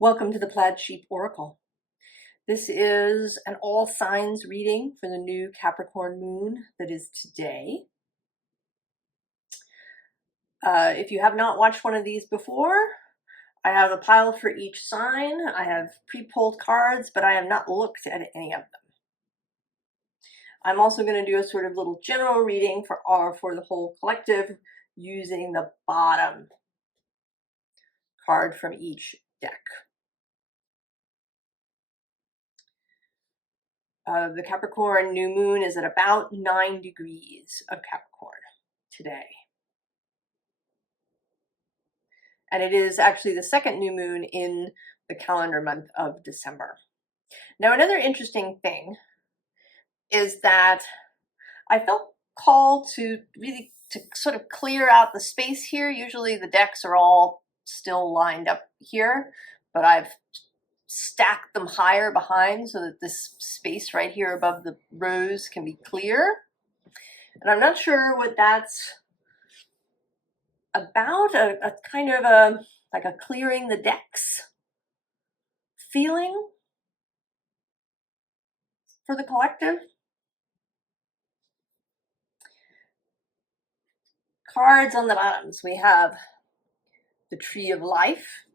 Welcome to the Plaid Sheep Oracle. This is an all signs reading for the new Capricorn moon that is today. If you have not watched one of these before, I have a pile for each sign. I have pre-pulled cards, but I have not looked at any of them. I'm also going to do a sort of little general reading for the whole collective using the bottom card from each deck. The Capricorn new moon is at about 9 degrees of Capricorn today. And it is actually the second new moon in the calendar month of December. Now, another interesting thing is that I felt called to really sort of clear out the space here. Usually the decks are all still lined up here, but I've stacked them higher behind so that this space right here above the rows can be clear. And I'm not sure what that's about, a kind of like a clearing the decks feeling for the collective. Cards on the bottoms, we have the Tree of Life,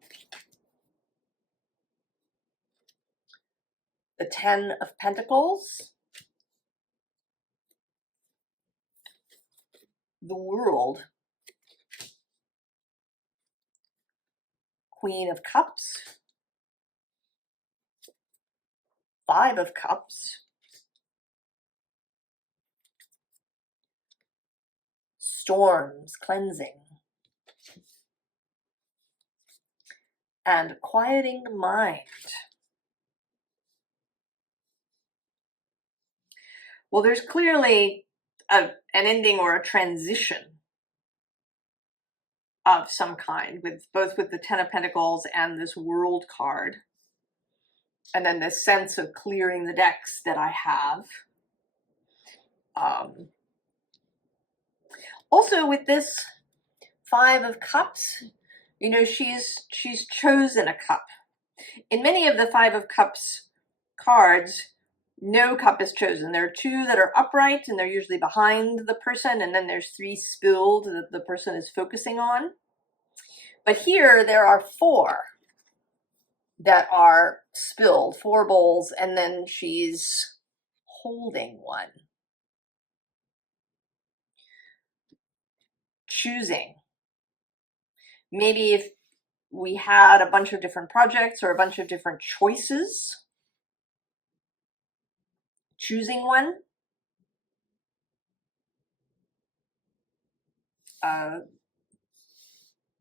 the Ten of Pentacles, the World, Queen of Cups, Five of Cups, Storms, Cleansing, and Quieting the Mind. Well, there's clearly an ending or a transition of some kind, both with the Ten of Pentacles and this World card. And then this sense of clearing the decks that I have. Also with this Five of Cups, you know, she's chosen a cup. In many of the Five of Cups cards, no cup is chosen. There are two that are upright and they're usually behind the person, and then there's three spilled that the person is focusing on. But here there are four that are spilled, four bowls, and then she's holding one. Choosing. Maybe if we had a bunch of different projects or a bunch of different choices, choosing one.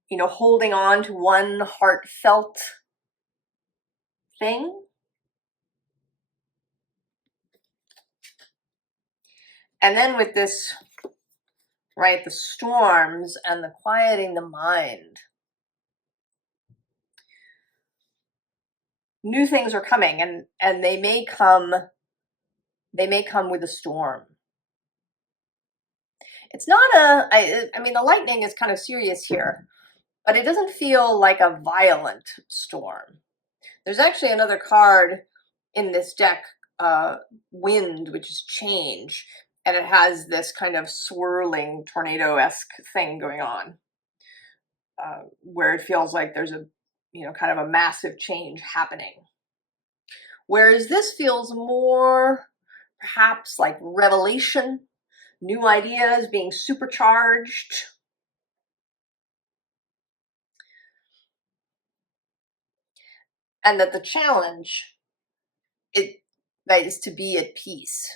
You know, holding on to one heartfelt thing. And then with this, right, the storms and the quieting the mind. New things are coming, and they may come with a storm. It's not I mean, the lightning is kind of serious here, but it doesn't feel like a violent storm. There's actually another card in this deck, Wind, which is change, and it has this kind of swirling tornado-esque thing going on, where it feels like there's a, you know, kind of a massive change happening. Whereas this feels more perhaps like revelation, new ideas being supercharged. And that the challenge is to be at peace,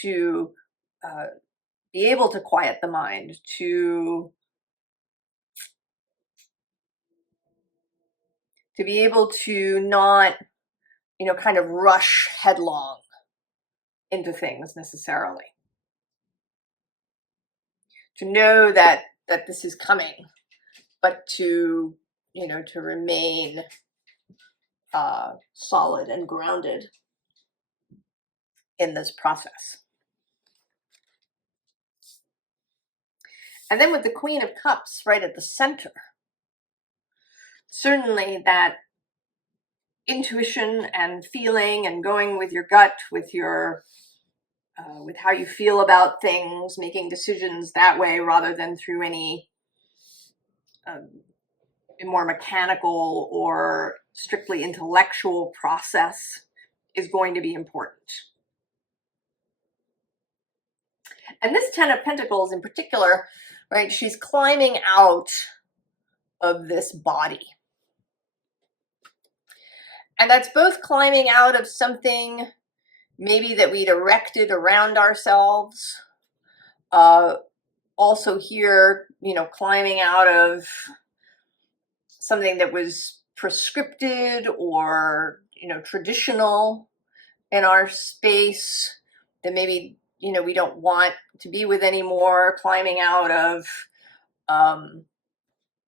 to be able to quiet the mind, to be able to not, you know, kind of rush headlong into things necessarily. To know that this is coming, but to, you know, to remain solid and grounded in this process. And then with the Queen of Cups right at the center, certainly that intuition and feeling and going with your gut, with your with how you feel about things, making decisions that way rather than through any more mechanical or strictly intellectual process is going to be important. And this Ten of Pentacles in particular, right, she's climbing out of this body. And that's both climbing out of something maybe that we'd erected around ourselves. Also here, you know, climbing out of something that was prescripted or, you know, traditional in our space that maybe, you know, we don't want to be with anymore, climbing out of,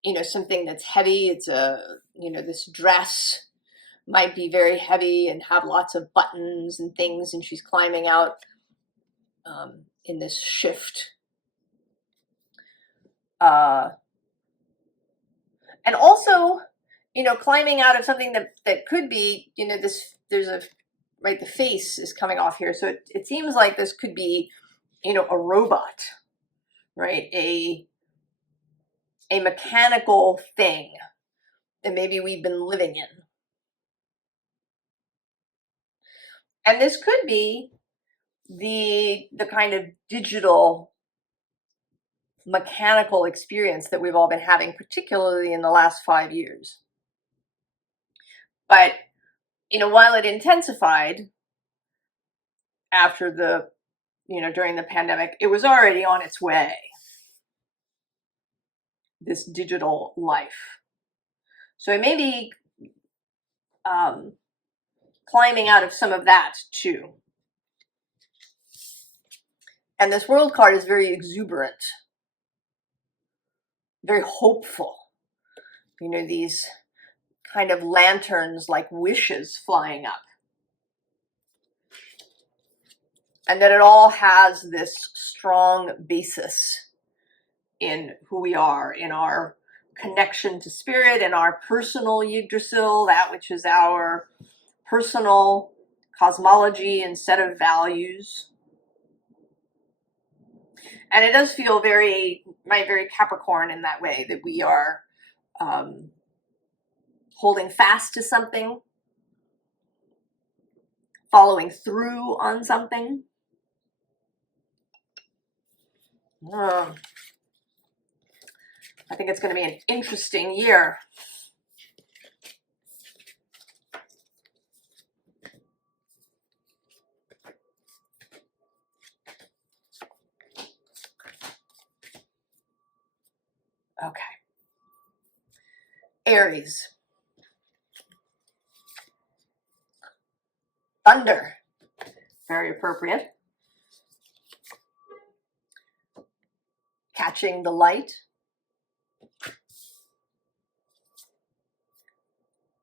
you know, something that's heavy. It's a, you know, this dress might be very heavy and have lots of buttons and things, and she's climbing out in this shift. And also, you know, climbing out of something that could be, you know, this, there's a, right, the face is coming off here. So it seems like this could be, you know, a robot, right? A mechanical thing that maybe we've been living in. And this could be the kind of digital mechanical experience that we've all been having, particularly in the last 5 years. But, you know, while it intensified after the, you know, during the pandemic, it was already on its way, this digital life. So it may be climbing out of some of that too. And this World card is very exuberant, very hopeful. You know, these kind of lanterns like wishes flying up. And that it all has this strong basis in who we are, in our connection to spirit, in our personal Yggdrasil, that which is our personal cosmology and set of values. And it does feel very, very Capricorn in that way, that we are holding fast to something, following through on something. I think it's going to be an interesting year. Okay. Aries. Thunder. Very appropriate. Catching the light.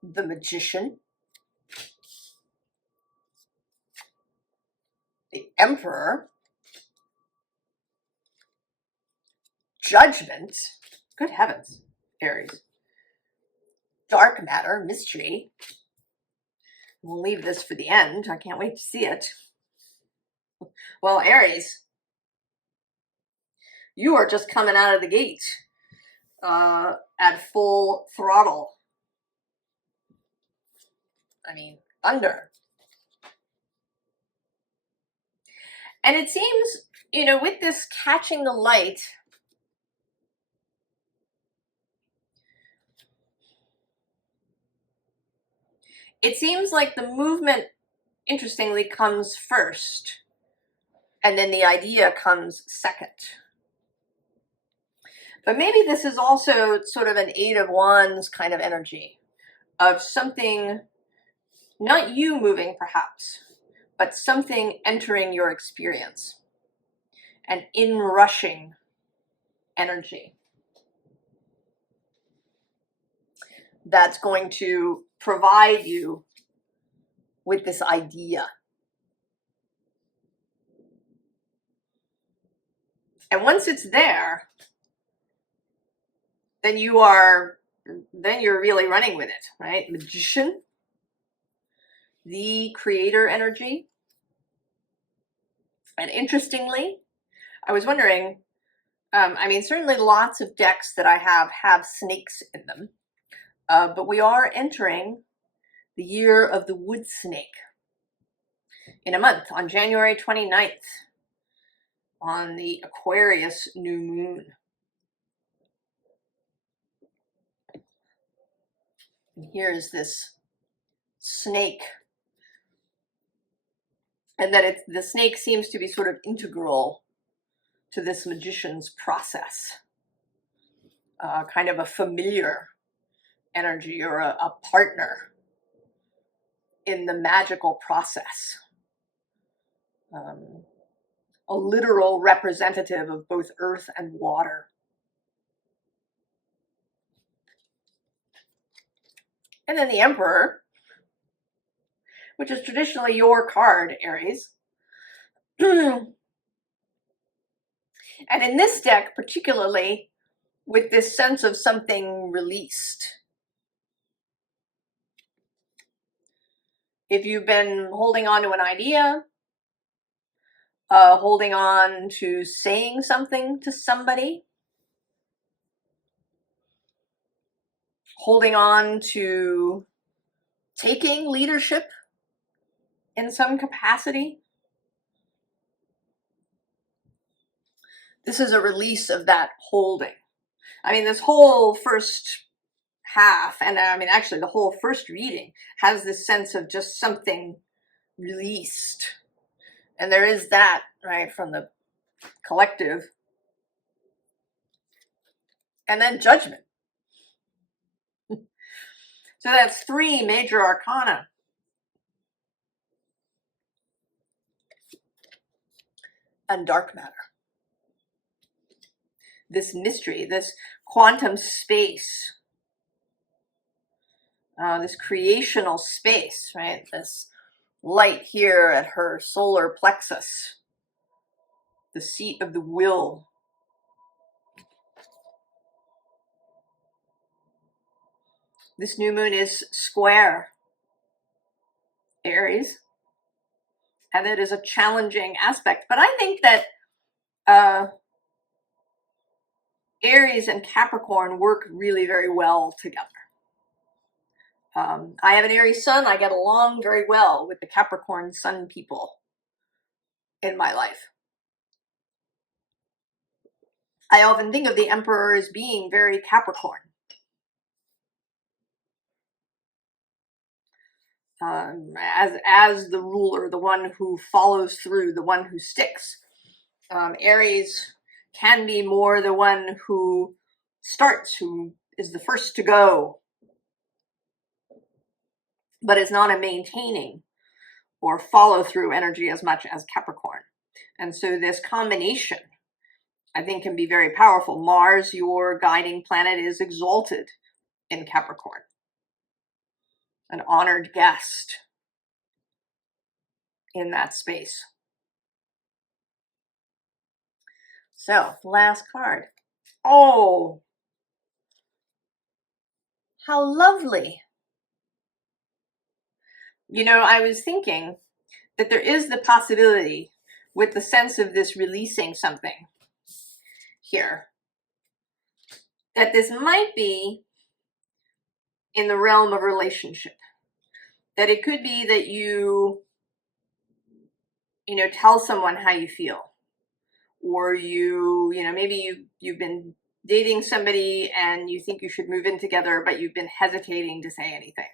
The Magician. The Emperor. Judgment. Good heavens, Aries. Dark matter, mystery. We'll leave this for the end. I can't wait to see it. Well, Aries, you are just coming out of the gate at full throttle. I mean, thunder. And it seems, you know, with this catching the light, it seems like the movement, interestingly, comes first, and then the idea comes second. But maybe this is also sort of an Eight of Wands kind of energy of something, not you moving perhaps, but something entering your experience, an inrushing energy that's going to provide you with this idea. And once it's there, then you are then you're really running with it, right? Magician, the creator energy. And interestingly, I was wondering, I mean, certainly lots of decks that I have snakes in them, but we are entering the year of the wood snake in a month, on January 29th, on the Aquarius new moon. And here's this snake, and that the snake seems to be sort of integral to this magician's process, kind of a familiar energy, or a partner in the magical process, a literal representative of both earth and water. And then the Emperor, which is traditionally your card, Aries. And in this deck, particularly with this sense of something released. If you've been holding on to an idea, holding on to saying something to somebody, holding on to taking leadership in some capacity, this is a release of that holding. I mean, this whole first half, and I mean, actually the whole first reading has this sense of just something released. And there is that, right, from the collective. And then Judgment. So that's 3 major arcana. And dark matter. This mystery, this quantum space, this creational space, right? This light here at her solar plexus, the seat of the will. This new moon is square Aries, and it is a challenging aspect. But I think that Aries and Capricorn work really very well together. I have an Aries sun. I get along very well with the Capricorn sun people in my life. I often think of the Emperor as being very Capricorn. As the ruler, the one who follows through, the one who sticks. Aries can be more the one who starts, who is the first to go, but is not a maintaining or follow through energy as much as Capricorn. And so this combination, I think, can be very powerful. Mars, your guiding planet, is exalted in Capricorn, an honored guest in that space. So, last card. Oh, how lovely. You know, I was thinking that there is the possibility, with the sense of this releasing something here, that this might be in the realm of relationship. That it could be that you tell someone how you feel. Or maybe you've been dating somebody and you think you should move in together, but you've been hesitating to say anything.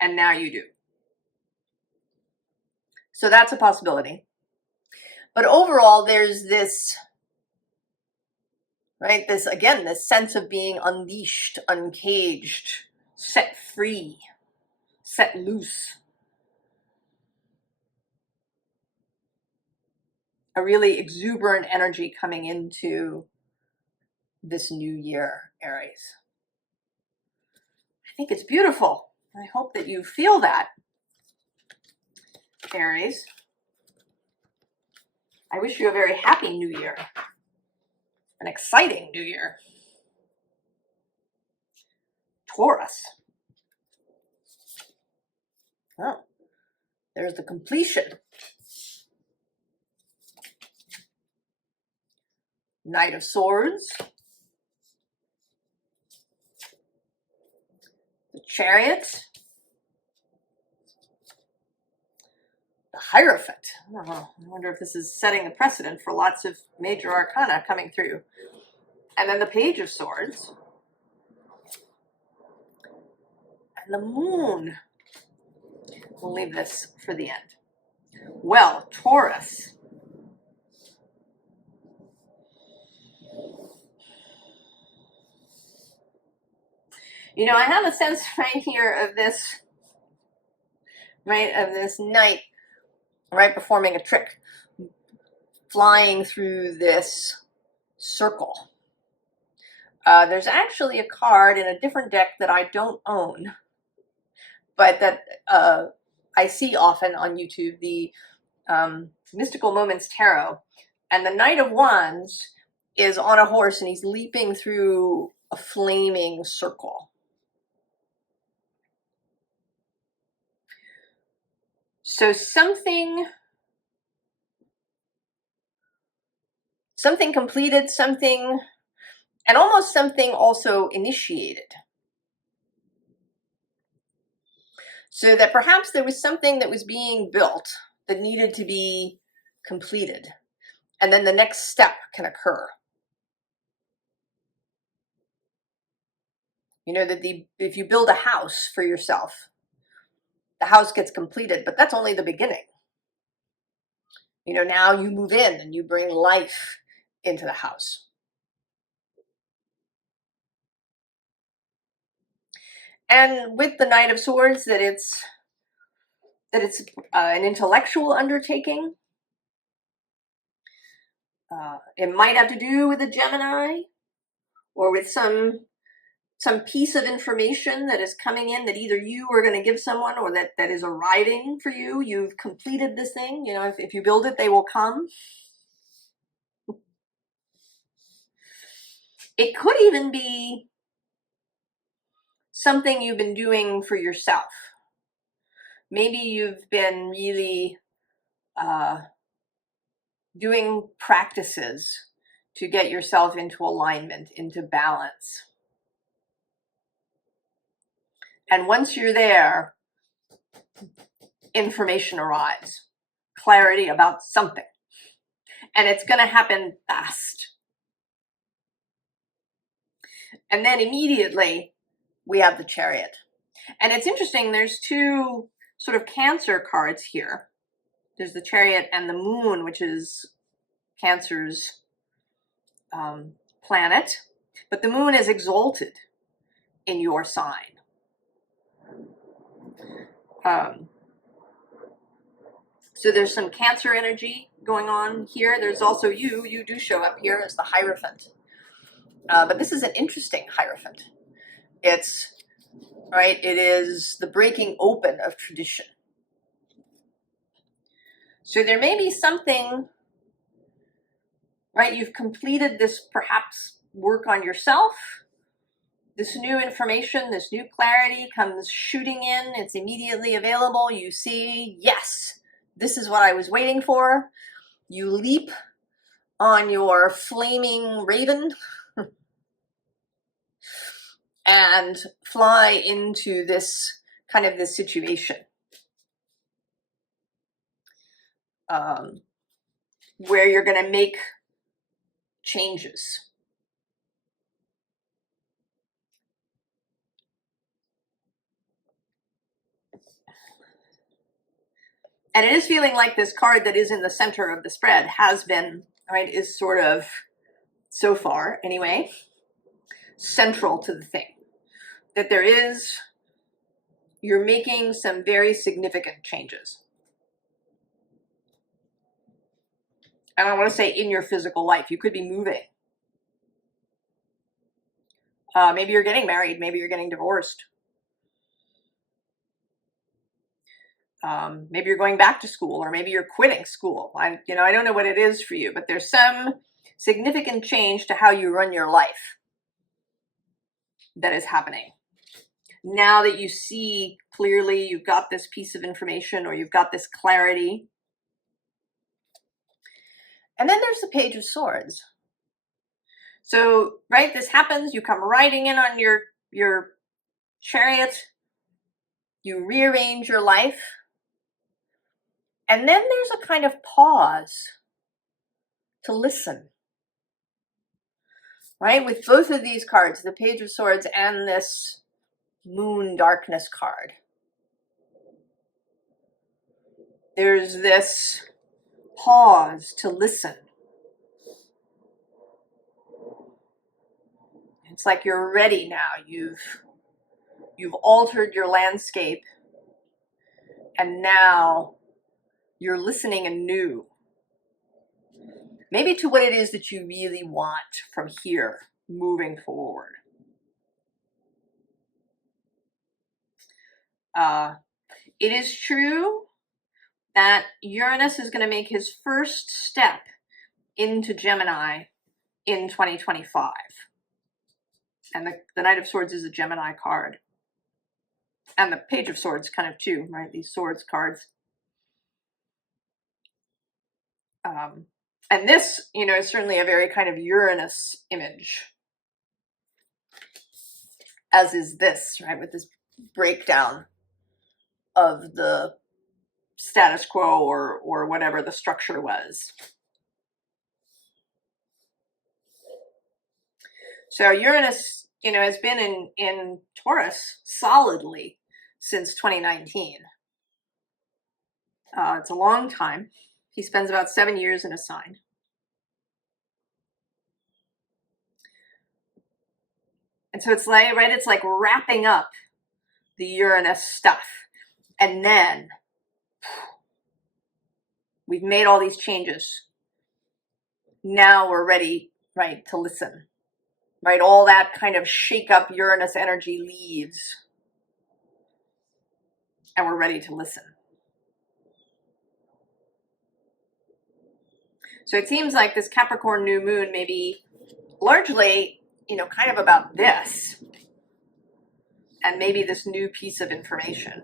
And now you do. So that's a possibility. But overall, there's this, right, this sense of being unleashed, uncaged, set free, set loose. A really exuberant energy coming into this new year, Aries. I think it's beautiful. I hope that you feel that, Aries. I wish you a very happy new year, an exciting new year. Taurus. Oh, there's the completion. Knight of Swords. The Chariot. The Hierophant. Oh, I wonder if this is setting the precedent for lots of major arcana coming through. And then the Page of Swords. And the Moon. We'll leave this for the end. Well, Taurus. You know, I have a sense right here of this, right, of this knight, right, performing a trick, flying through this circle. There's actually a card in a different deck that I don't own, but that I see often on YouTube, the Mystical Moments Tarot. And the Knight of Wands is on a horse and he's leaping through a flaming circle. So something completed, something, and almost something also initiated. So that perhaps there was something that was being built that needed to be completed. And then the next step can occur. You know, that if you build a house for yourself, the house gets completed, but that's only the beginning. You know, now you move in and you bring life into the house. And with the Knight of Swords, that it's an intellectual undertaking. It might have to do with a Gemini or with some piece of information that is coming in that either you are going to give someone or that is arriving for you. You've completed this thing. You know, if you build it, they will come. It could even be something you've been doing for yourself. Maybe you've been really doing practices to get yourself into alignment, into balance. And once you're there, information arrives, clarity about something. And it's going to happen fast. And then immediately we have the Chariot. And it's interesting, there's two sort of Cancer cards here. There's the Chariot and the Moon, which is Cancer's planet. But the Moon is exalted in your sign. So there's some Cancer energy going on here. There's also you do show up here as the Hierophant. But this is an interesting Hierophant. It's, right, it is the breaking open of tradition. So there may be something, right, you've completed this perhaps work on yourself. This new information, this new clarity comes shooting in. It's immediately available. You see, yes, this is what I was waiting for. You leap on your flaming raven and fly into this kind of this situation where you're going to make changes. And it is feeling like this card that is in the center of the spread has been, right, is sort of, so far anyway, central to the thing. That there is, you're making some very significant changes. And I want to say in your physical life, you could be moving. Maybe you're getting married, maybe you're getting divorced. Maybe you're going back to school, or maybe you're quitting school. I don't know what it is for you, but there's some significant change to how you run your life that is happening. Now that you see clearly, you've got this piece of information, or you've got this clarity. And then there's the Page of Swords. So, right, this happens, you come riding in on your chariot, you rearrange your life, and then there's a kind of pause to listen. Right, with both of these cards, the Page of Swords and this Moon Darkness card, there's this pause to listen. It's like you're ready now. You've altered your landscape, and now you're listening anew. Maybe to what it is that you really want from here moving forward. It is true that Uranus is going to make his first step into Gemini in 2025. And the Knight of Swords is a Gemini card. And the Page of Swords kind of too, right? These swords cards. And this, is certainly a very kind of Uranus image. As is this, right? With this breakdown of the status quo or whatever the structure was. So Uranus, has been in Taurus solidly since 2019. It's a long time. He spends about 7 years in a sign. And so it's like, right, it's like wrapping up the Uranus stuff. And then we've made all these changes. Now we're ready, right, to listen. Right, all that kind of shake up Uranus energy leaves. And we're ready to listen. So it seems like this Capricorn new moon may be largely, kind of about this. And maybe this new piece of information.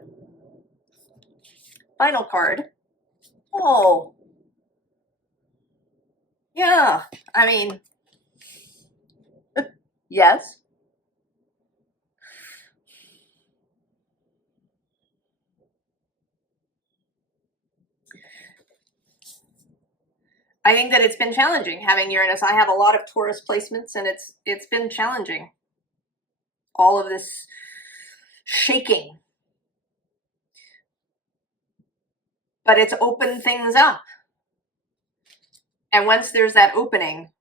Final card. Oh. Yeah, I mean, yes. I think that it's been challenging having Uranus. I have a lot of Taurus placements, and it's been challenging. All of this shaking. But it's opened things up. And once there's that opening,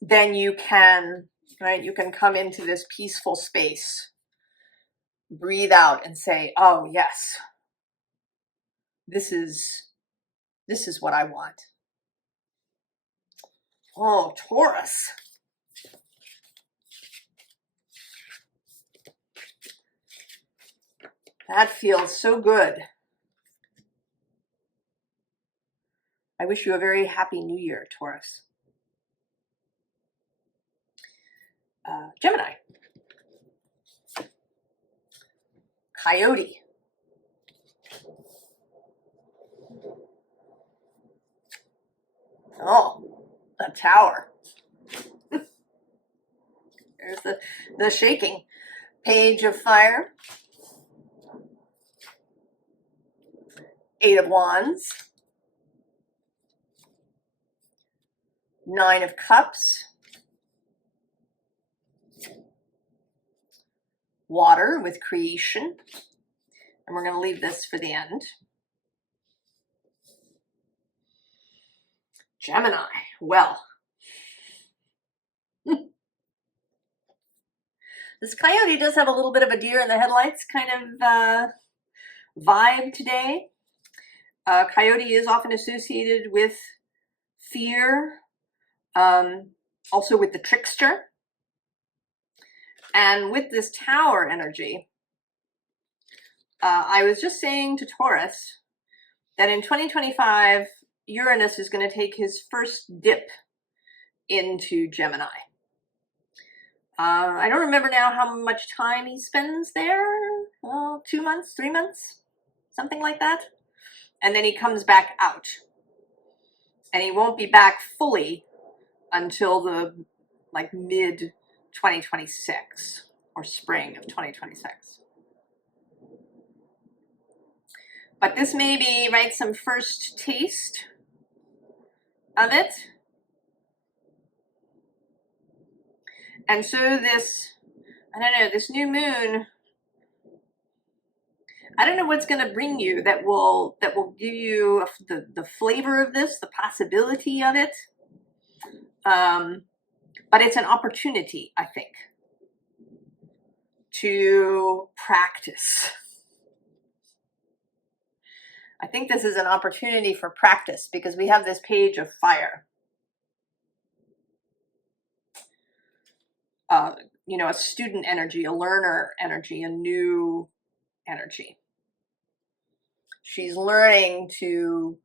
then you can, right, you can come into this peaceful space, breathe out and say, oh yes, this is what I want. Oh, Taurus. That feels so good. I wish you a very happy new year, Taurus. Gemini. Coyote. Oh, a tower. There's the shaking. Page of Fire. 8 of Wands. 9 of Cups. Water with creation. And we're going to leave this for the end. Gemini. Well, this coyote does have a little bit of a deer in the headlights kind of vibe today. Coyote is often associated with fear, also with the trickster. And with this tower energy, I was just saying to Taurus that in 2025, Uranus is going to take his first dip into Gemini. I don't remember now how much time he spends there. Well, 2 months, 3 months, something like that. And then he comes back out. And he won't be back fully until the like mid 2026 or spring of 2026. But this may be, right, some first taste of it. And so this, I don't know, this new moon, I don't know what's going to bring you that will give you the flavor of this, the possibility of it. But it's an opportunity, I think, to practice. I think this is an opportunity for practice because we have this page of fire. You know, a student energy, a learner energy, a new energy. She's learning to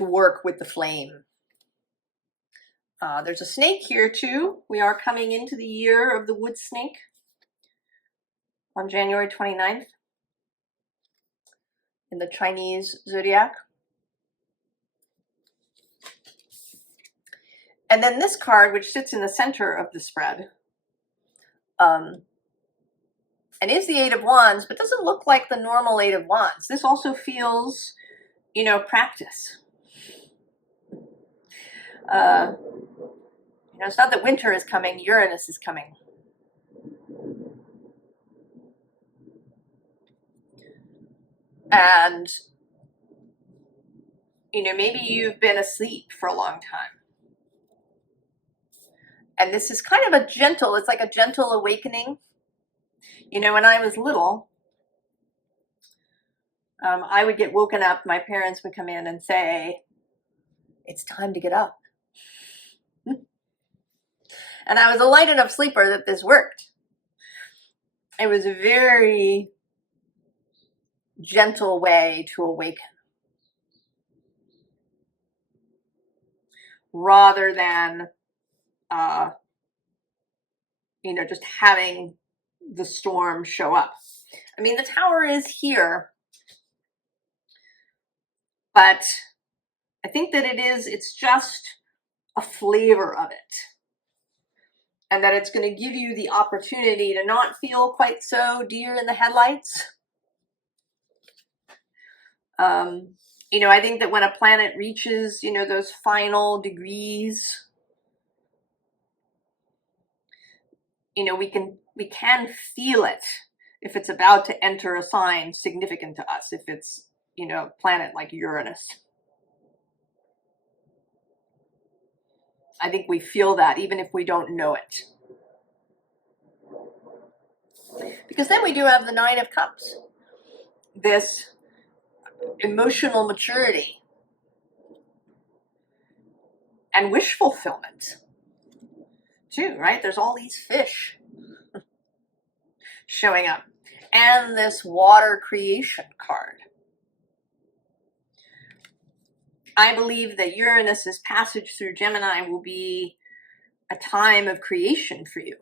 work with the flame. There's a snake here too. We are coming into the year of the wood snake on January 29th in the Chinese zodiac. And then this card, which sits in the center of the spread, and is the Eight of Wands, but doesn't look like the normal Eight of Wands. This also feels, you know, practice. You know, it's not that winter is coming, Uranus is coming. And, you know, maybe you've been asleep for a long time. And this is kind of a gentle, it's like a gentle awakening. You know, when I was little, I would get woken up. My parents would come in and say, it's time to get up. And I was a light enough sleeper that this worked. It was a very gentle way to awaken. Rather than, you know, just having the storm show up. I mean, the tower is here, but I think that it's just a flavor of it. And that it's going to give you the opportunity to not feel quite so deer in the headlights. You know, I think that when a planet reaches, you know, those final degrees, you know, we can feel it if it's about to enter a sign significant to us, if it's, you know, a planet like Uranus. I think we feel that even if we don't know it. Because then we do have the Nine of Cups. This emotional maturity and wish fulfillment too, right? There's all these fish showing up. And this water creation card. I believe that Uranus's passage through Gemini will be a time of creation for you.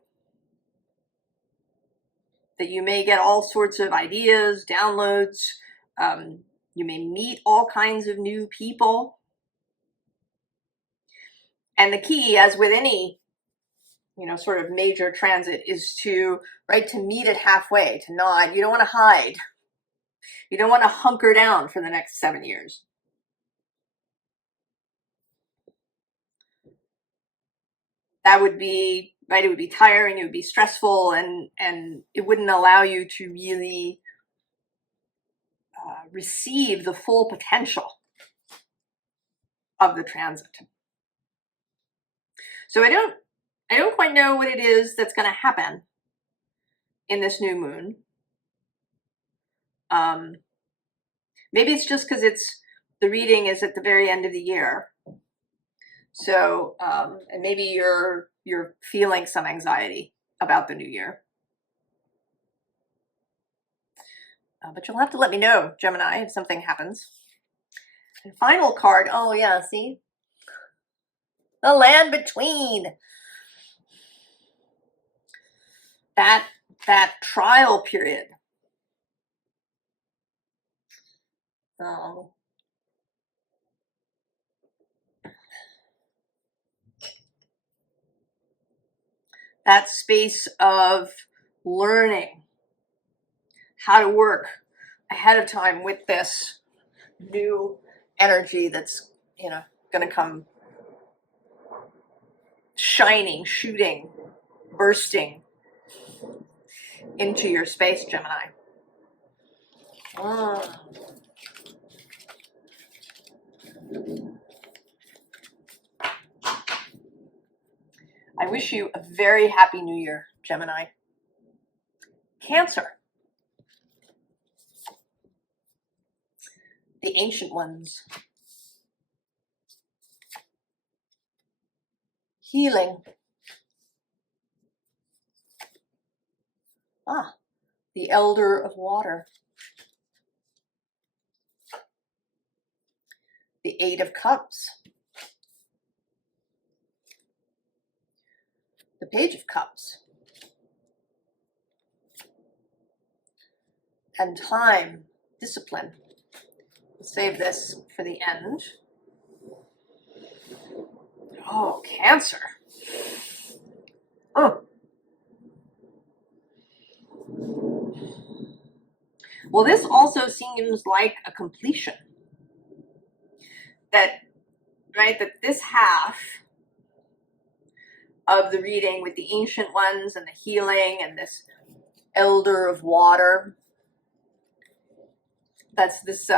That you may get all sorts of ideas, downloads. You may meet all kinds of new people. And the key, as with any, you know, sort of major transit, is to, right, to meet it halfway, to not, you don't want to hide. You don't want to hunker down for the next 7 years. That would be, right, it would be tiring, it would be stressful, and it wouldn't allow you to really receive the full potential of the transit. So I don't quite know what it is that's going to happen in this new moon. Maybe it's just because the reading is at the very end of the year. So, and maybe you're feeling some anxiety about the new year. But you'll have to let me know, Gemini, if something happens. And final card, oh yeah, see? The Land Between. that trial period. That space of learning how to work ahead of time with this new energy that's, you know, going to come shining, shooting, bursting into your space, Gemini. I wish you a very happy new year, Gemini. Cancer. The ancient ones. Healing. The elder of water. The Eight of Cups. The Page of Cups. And time, discipline. We'll save this for the end. Oh, Cancer. Oh. Well, this also seems like a completion. That this half of the reading with the ancient ones and the healing and this elder of water, that's this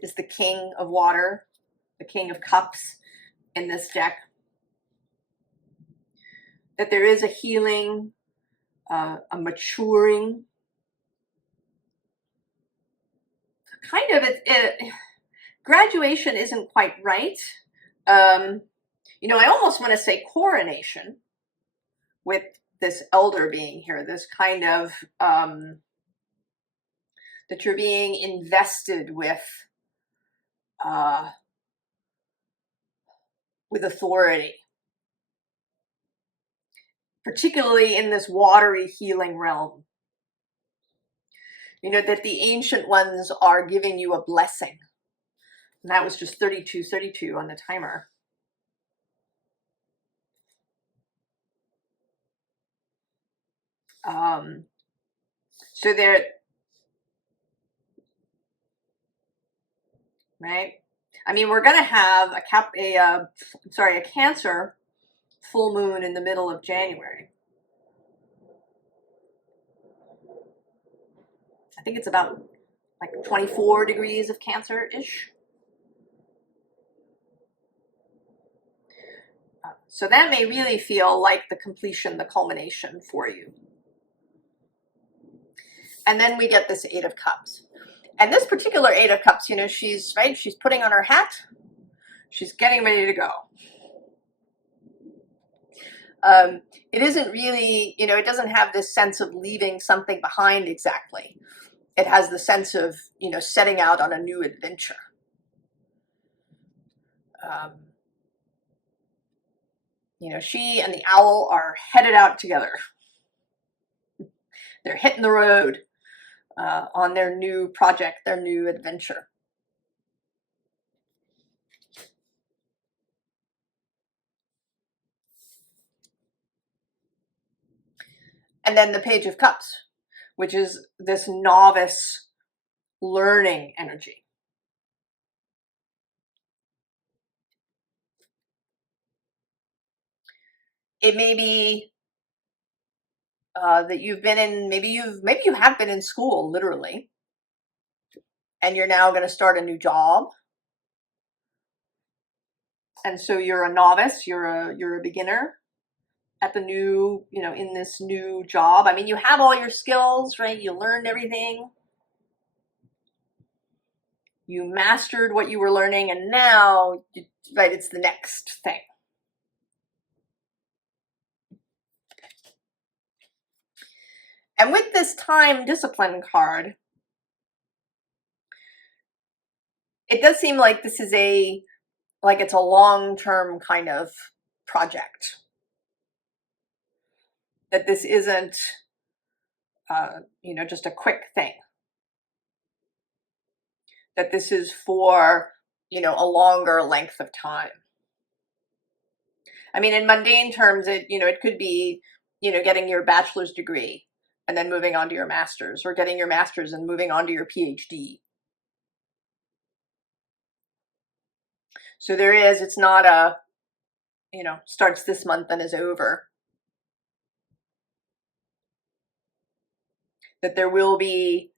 is the king of water, the king of cups in this deck. That there is a healing, a maturing, kind of graduation isn't quite right. You know, I almost want to say coronation with this elder being here, this kind of that you're being invested with authority, particularly in this watery healing realm. You know, that the ancient ones are giving you a blessing. And that was just 3232 on the timer. So there, right? I mean, we're gonna have a Cancer full moon in the middle of January. I think it's about like 24 degrees of Cancer-ish. So that may really feel like the completion, the culmination for you. And then we get this Eight of Cups. And this particular Eight of Cups, you know, she's putting on her hat. She's getting ready to go. It isn't really, you know, it doesn't have this sense of leaving something behind exactly. It has the sense of, you know, setting out on a new adventure. You know, she and the owl are headed out together. They're hitting the road on their new project, their new adventure. And then the Page of Cups, which is this novice learning energy. It may be that you've been in, maybe you have been in school literally, and you're now going to start a new job. And so you're a novice, you're a beginner at the new, you know, in this new job. I mean, you have all your skills, right? You learned everything. You mastered what you were learning, and now, right, it's the next thing. And with this time discipline card, it does seem like this is it's a long-term kind of project. That this isn't you know, just a quick thing. That this is for, you know, a longer length of time. I mean, in mundane terms, you know, it could be, you know, getting your bachelor's degree and then moving on to your master's, or getting your master's and moving on to your PhD. So there is, it's not a, you know, starts this month and is over. That there will be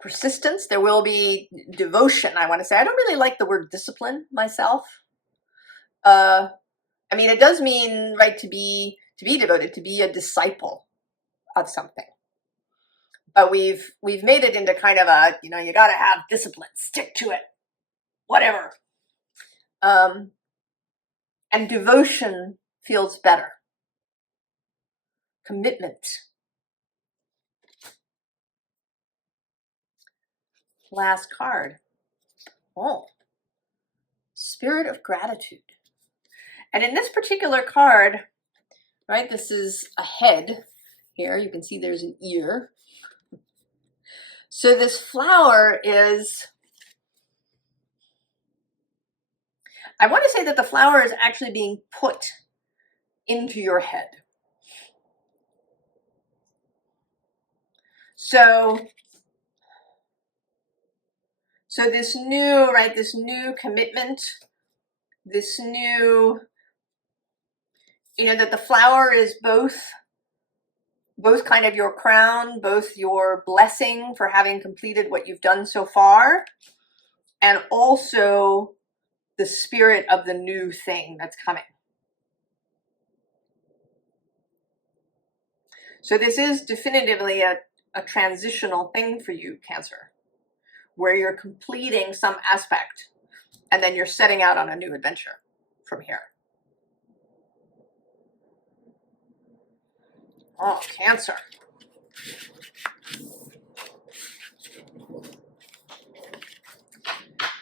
persistence, there will be devotion, I want to say. I don't really like the word discipline myself. I mean, it does mean, right, to be devoted, to be a disciple of something. But we've made it into kind of a, you know, you got to have discipline, stick to it, whatever. And devotion feels better. Commitment. Last card. Oh, Spirit of Gratitude. And in this particular card, right, this is a head here. You can see there's an ear. So this flower is, I want to say that the flower is actually being put into your head. So this new, right, this new commitment, this new, you know, that the flower is both kind of your crown, both your blessing for having completed what you've done so far, and also the spirit of the new thing that's coming. So this is definitively a transitional thing for you, Cancer, where you're completing some aspect and then you're setting out on a new adventure from here. Oh, Cancer.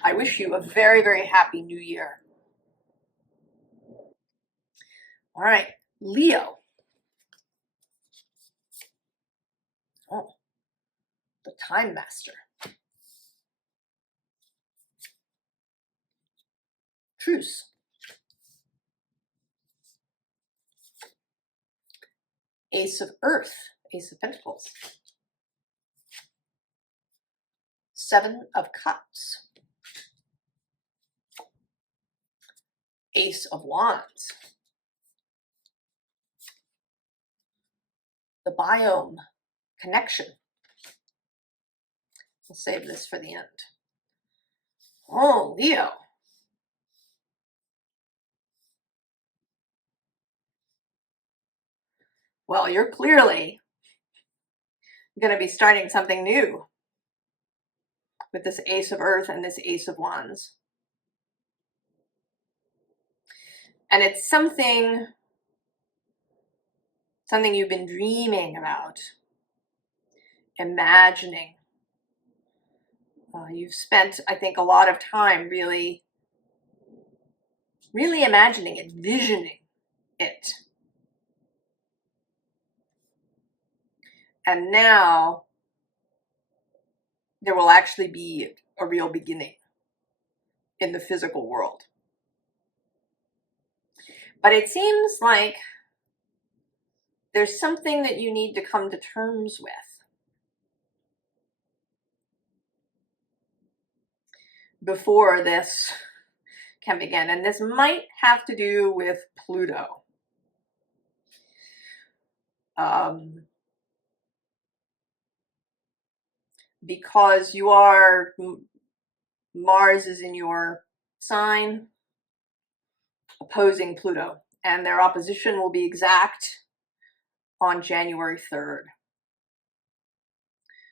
I wish you a very, very happy new year. All right, Leo. Oh, the Time Master. Truce. Ace of Earth, Ace of Pentacles. Seven of Cups. Ace of Wands. The Biome, Connection. We'll save this for the end. Oh, Leo. Well, you're clearly going to be starting something new with this Ace of Earth and this Ace of Wands. And it's something you've been dreaming about, imagining. You've spent, I think, a lot of time really imagining it, visioning it. And now there will actually be a real beginning in the physical world. But it seems like there's something that you need to come to terms with before this can begin. And this might have to do with Pluto. Because Mars is in your sign, opposing Pluto, and their opposition will be exact on January 3rd.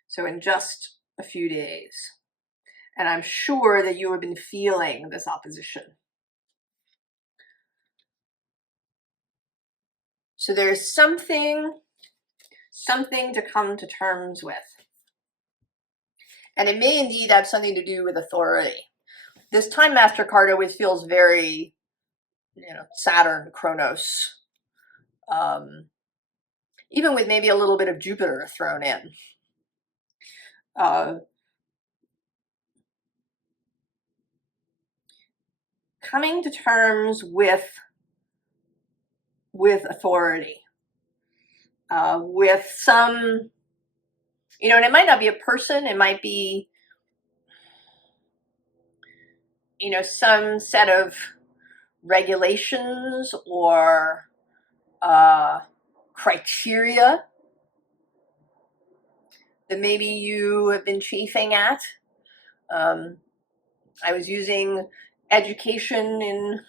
So in just a few days. And I'm sure that you have been feeling this opposition. So there's something to come to terms with. And it may indeed have something to do with authority. This Time Master card always feels very, you know, Saturn, Chronos. even with maybe a little bit of Jupiter thrown in. Coming to terms with authority, with some, you know, and it might not be a person, it might be, you know, some set of regulations or criteria that maybe you have been chafing at. I was using education in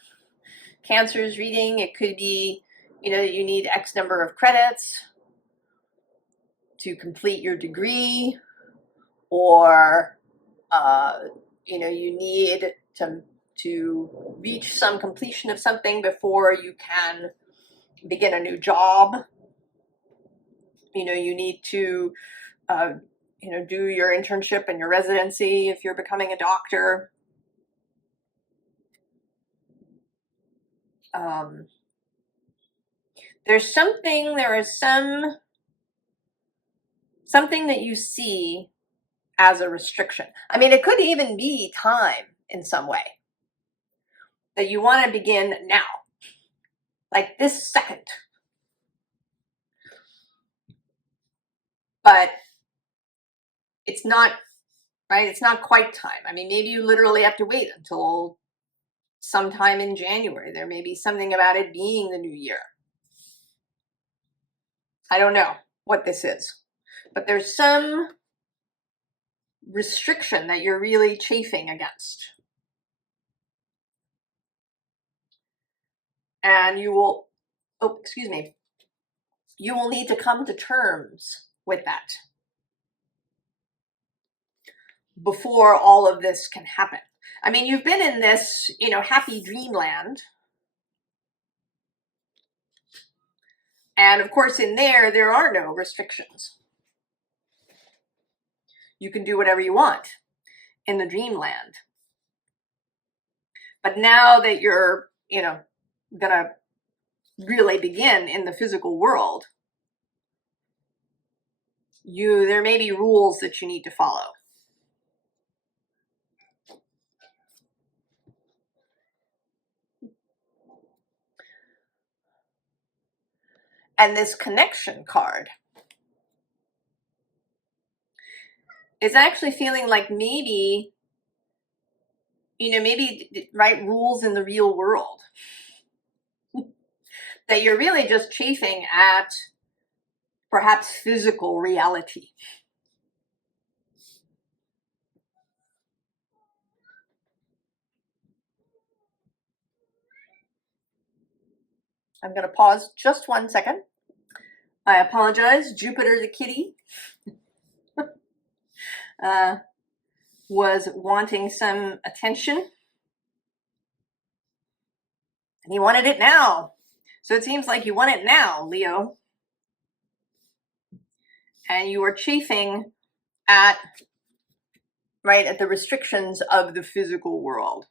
Cancer's reading. It could be, you know, you need X number of credits to complete your degree, or you know, you need to reach some completion of something before you can begin a new job. You know, you need to you know, do your internship and your residency if you're becoming a doctor. There is something that you see as a restriction. I mean, it could even be time in some way that you want to begin now, like this second. But it's not, right? It's not quite time. I mean, maybe you literally have to wait until sometime in January. There may be something about it being the new year. I don't know what this is, but there's some restriction that you're really chafing against. And you will, oh, excuse me, you will need to come to terms with that before all of this can happen. I mean, you've been in this, you know, happy dreamland. And of course, in there are no restrictions. You can do whatever you want in the dreamland. But now that you're, you know, gonna really begin in the physical world, there may be rules that you need to follow. And this connection card is actually feeling like maybe, you know, maybe, right, rules in the real world that you're really just chafing at perhaps physical reality. I'm going to pause just 1 second. I apologize. Jupiter the kitty was wanting some attention. And he wanted it now. So it seems like you want it now, Leo. And you are chafing at, right, at the restrictions of the physical world.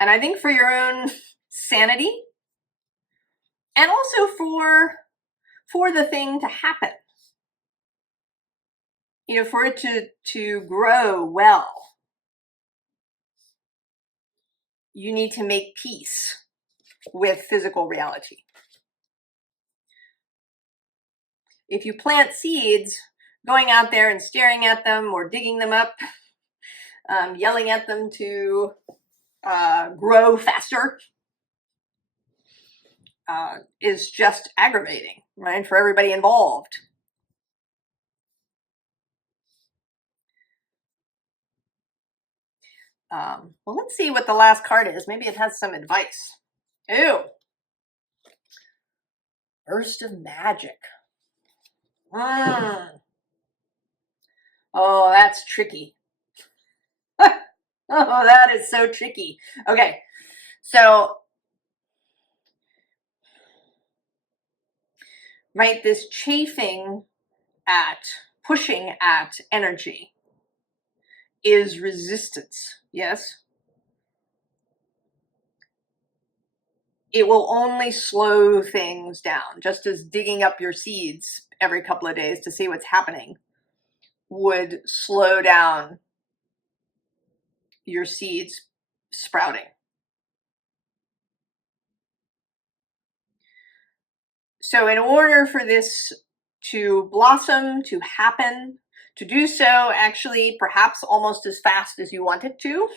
And I think for your own sanity, and also for the thing to happen, you know, for it to grow well, you need to make peace with physical reality. If you plant seeds, going out there and staring at them or digging them up, yelling at them to grow faster, is just aggravating, right, for everybody involved. Well, let's see what the last card is. Maybe it has some advice. Ew. Burst of magic. Oh, that's tricky. Oh, that is so tricky. Okay, so, right, this chafing at, pushing at energy is resistance, yes? it will only slow things down, just as digging up your seeds every couple of days to see what's happening would slow down your seeds sprouting. So in order for this to blossom, to happen, to do so actually perhaps almost as fast as you want it to,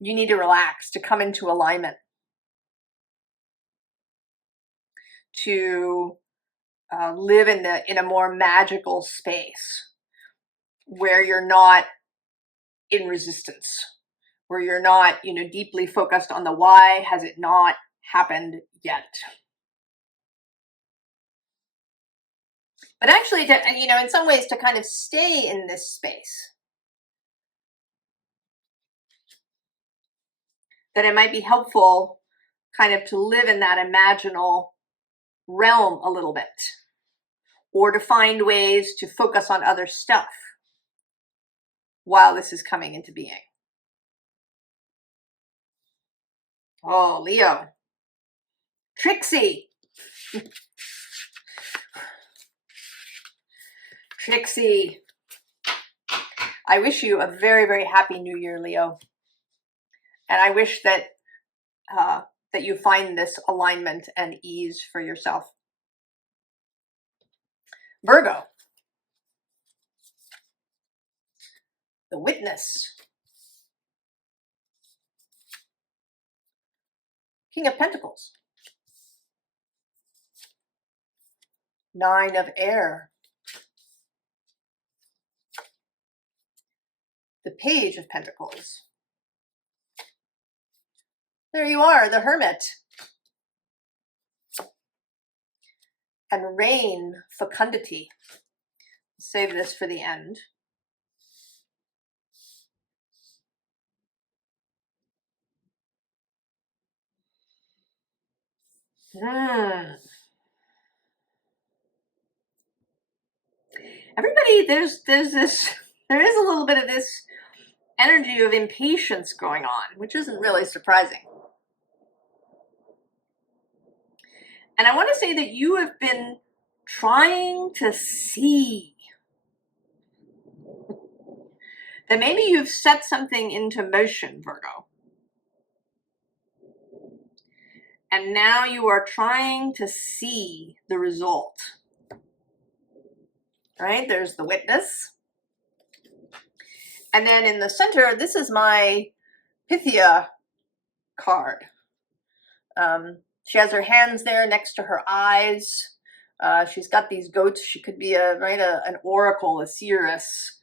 you need to relax, to come into alignment, to live in a more magical space where you're not in resistance, where you're not, deeply focused on the why has it not happened yet. But actually, in some ways, to kind of stay in this space, that it might be helpful kind of to live in that imaginal realm a little bit, or to find ways to focus on other stuff while this is coming into being. Oh, Leo. Trixie. Trixie. I wish you a very, very happy New Year, Leo. And I wish that that you find this alignment and ease for yourself. Virgo. The Witness. King of Pentacles. Nine of Air. The Page of Pentacles. There you are, the Hermit. And Rain, Fecundity. Save this for the end. Everybody, there is a little bit of this energy of impatience going on, which isn't really surprising. And I want to say that you have been trying to see that maybe you've set something into motion, Virgo. And now you are trying to see the result. Right? There's the Witness. And then in the center, this is my Pythia card. She has her hands there next to her eyes. She's got these goats. She could be an oracle, a seeress,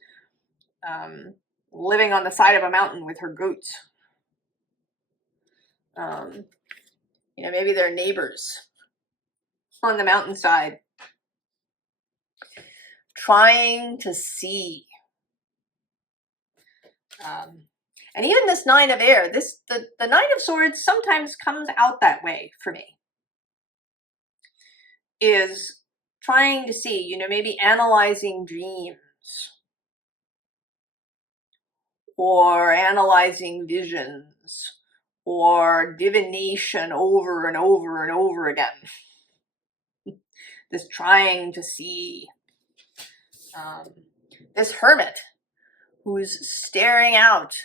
living on the side of a mountain with her goats. Maybe they're neighbors on the mountainside, trying to see. And even this Nine of Air, the Nine of Swords sometimes comes out that way for me. Is trying to see, maybe analyzing dreams or analyzing visions or divination over and over and over again. This trying to see. This Hermit who's staring out,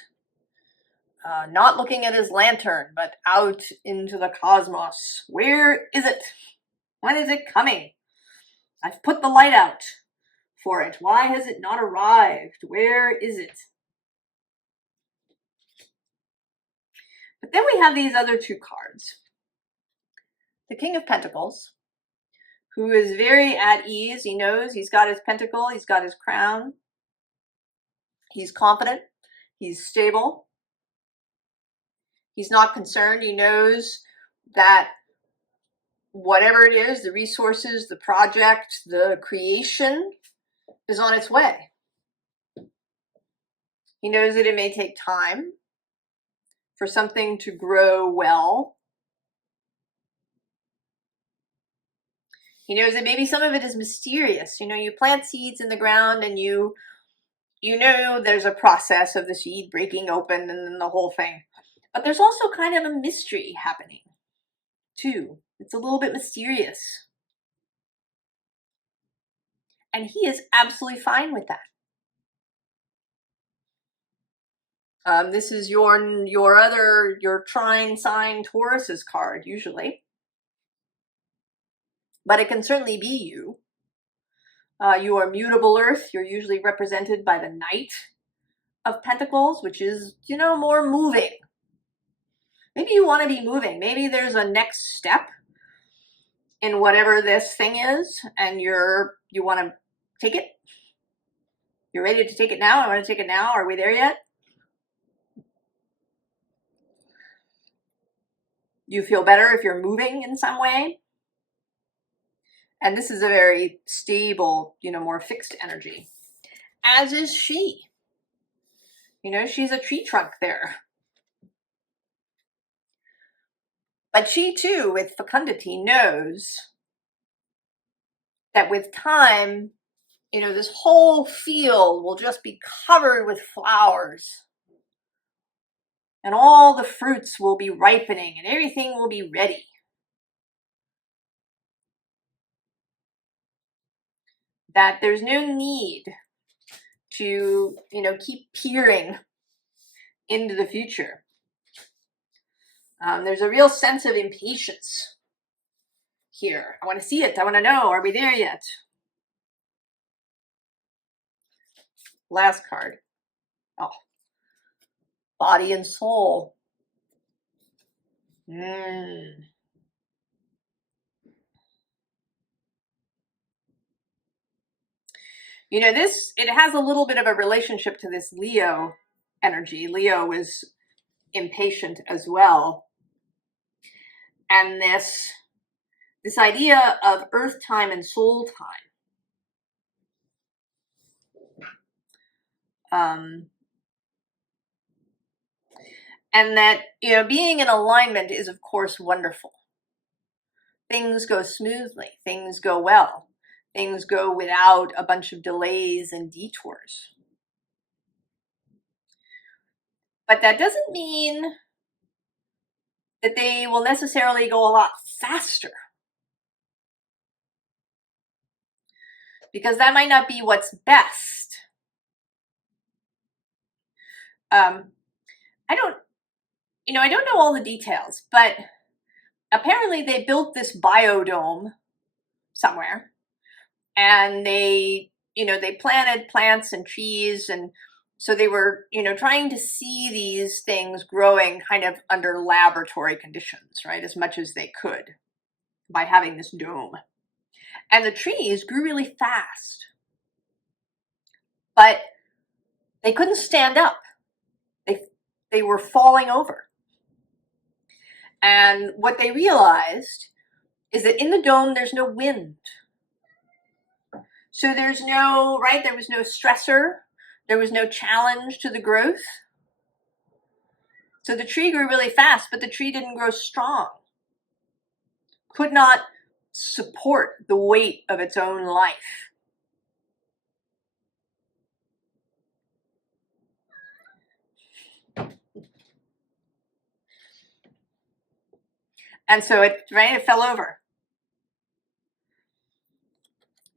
not looking at his lantern, but out into the cosmos. Where is it? When is it coming? I've put the light out for it. Why has it not arrived? Where is it? But then we have these other two cards. The King of Pentacles, who is very at ease. He knows he's got his pentacle, he's got his crown. He's confident, he's stable. He's not concerned. He knows that whatever it is, the resources, the project, the creation is on its way. He knows that it may take time for something to grow well. He knows that maybe some of it is mysterious. You plant seeds in the ground and you you know there's a process of the seed breaking open and then the whole thing. But there's also kind of a mystery happening, too. It's a little bit mysterious. And he is absolutely fine with that. This is your trine sign Taurus's card, usually. But it can certainly be you. You are mutable earth. You're usually represented by the Knight of Pentacles, which is, you know, more moving. Maybe you want to be moving. Maybe there's a next step in whatever this thing is, and you want to take it. You're ready to take it now. I want to take it now. Are we there yet? You feel better if you're moving in some way. And this is a very stable, you know, more fixed energy. As is she. You know, she's a tree trunk there. But she too, with fecundity, knows that with time, you know, this whole field will just be covered with flowers. And all the fruits will be ripening and everything will be ready. That there's no need to, you know, keep peering into the future. There's a real sense of impatience here. I want to see it. I want to know. Are we there yet? Last card. Oh. Body and soul. You know, it has a little bit of a relationship to this Leo energy. Leo is impatient as well. And this idea of earth time and soul time. And that, you know, being in alignment is, of course, wonderful. Things go smoothly. Things go well. Things go without a bunch of delays and detours. But that doesn't mean that they will necessarily go a lot faster. Because that might not be what's best. I don't know all the details, but apparently they built this biodome somewhere, and they planted plants and trees, and so they were, you know, trying to see these things growing kind of under laboratory conditions, right, as much as they could by having this dome. And the trees grew really fast, but they couldn't stand up. They were falling over. And what they realized is that in the dome, there's no wind. So there was no stressor. There was no challenge to the growth. So the tree grew really fast, but the tree didn't grow strong. Could not support the weight of its own life. And so it fell over.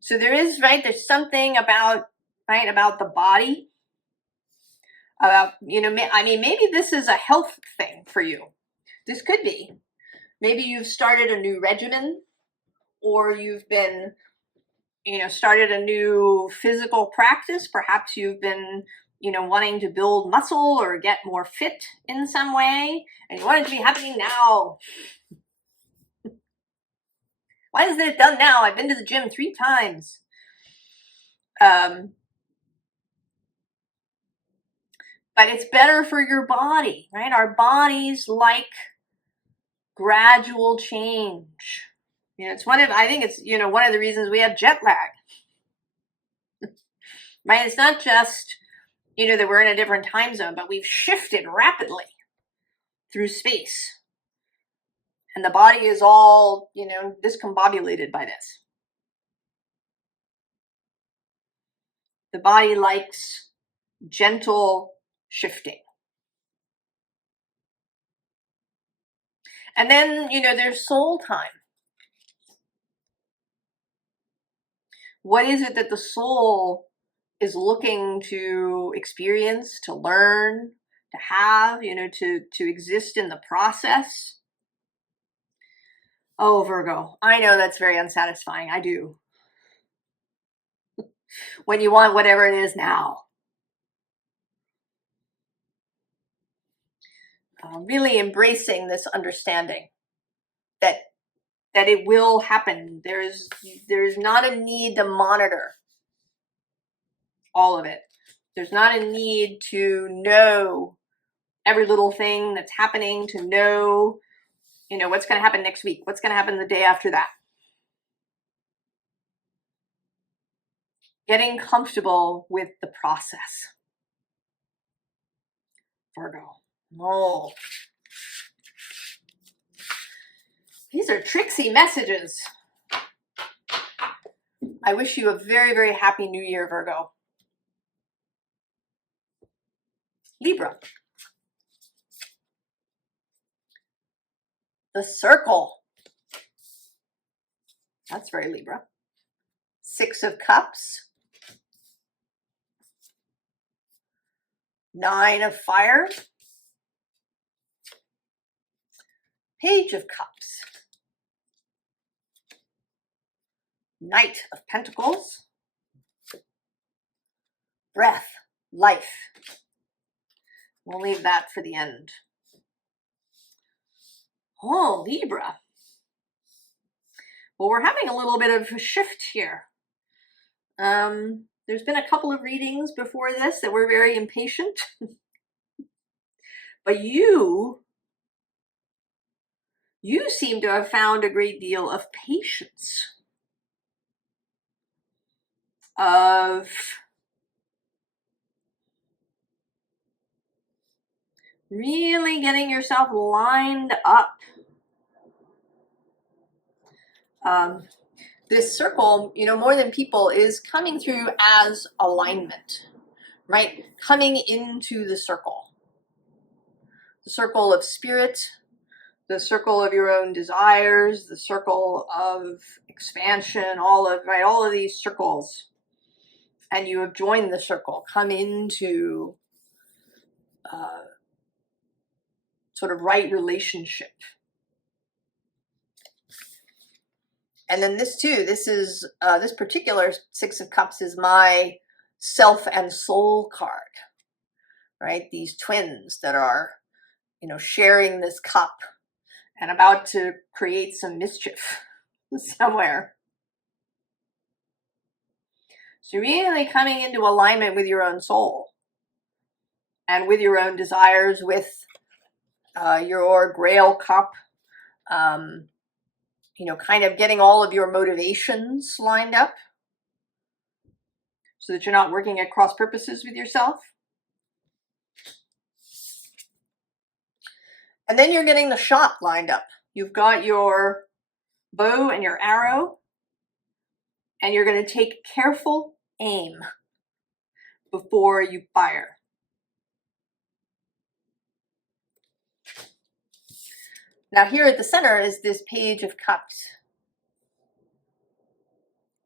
So there's something about the body, maybe this is a health thing for you. This could be. Maybe you've started a new regimen, or you've been, started a new physical practice. Perhaps you've been, wanting to build muscle or get more fit in some way, and you want it to be happening now. Why isn't it done now? I've been to the gym 3 times. But it's better for your body, right? Our bodies like gradual change. It's one of the reasons we have jet lag. Right? It's not just, that we're in a different time zone, but we've shifted rapidly through space. And the body is all, discombobulated by this. The body likes gentle shifting. And then, you know, there's soul time. What is it that the soul is looking to experience, to learn, to have, you know, to exist in the process? Oh, Virgo, I know that's very unsatisfying. I do. When you want whatever it is now. Really embracing this understanding that it will happen. There's not a need to monitor all of it. There's not a need to know every little thing that's happening, to know, you know, what's going to happen next week, what's going to happen the day after that. Getting comfortable with the process. Virgo. Oh. These are tricksy messages. I wish you a very, very happy new year, Virgo. Libra. The Circle. That's very Libra. Six of Cups. Nine of Fire. Page of Cups. Knight of Pentacles. Breath. Life. We'll leave that for the end. Oh, Libra. Well, we're having a little bit of a shift here. There's been a couple of readings before this that were very impatient. But you seem to have found a great deal of patience. Of really getting yourself lined up. This circle, you know, more than people, is coming through as alignment, right? Coming into the circle of spirit, the circle of your own desires, the circle of expansion, all of these circles. And you have joined the circle, come into sort of right relationship. And then this too, this is this particular Six of Cups is my self and soul card, right? These twins that are, you know, sharing this cup and about to create some mischief somewhere. So really coming into alignment with your own soul and with your own desires, with your Grail cup, you know, kind of getting all of your motivations lined up so that you're not working at cross purposes with yourself. And then you're getting the shot lined up. You've got your bow and your arrow, and you're going to take careful aim before you fire. Now here at the center is this Page of Cups.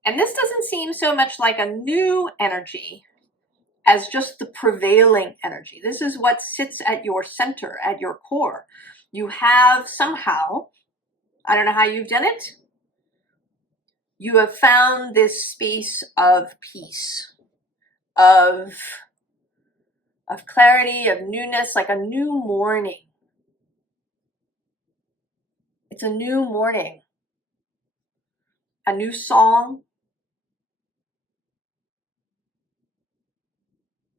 And this doesn't seem so much like a new energy as just the prevailing energy. This is what sits at your center, at your core. You have somehow, I don't know how you've done it, you have found this space of peace, of clarity, of newness, like a new morning. It's a new morning, a new song,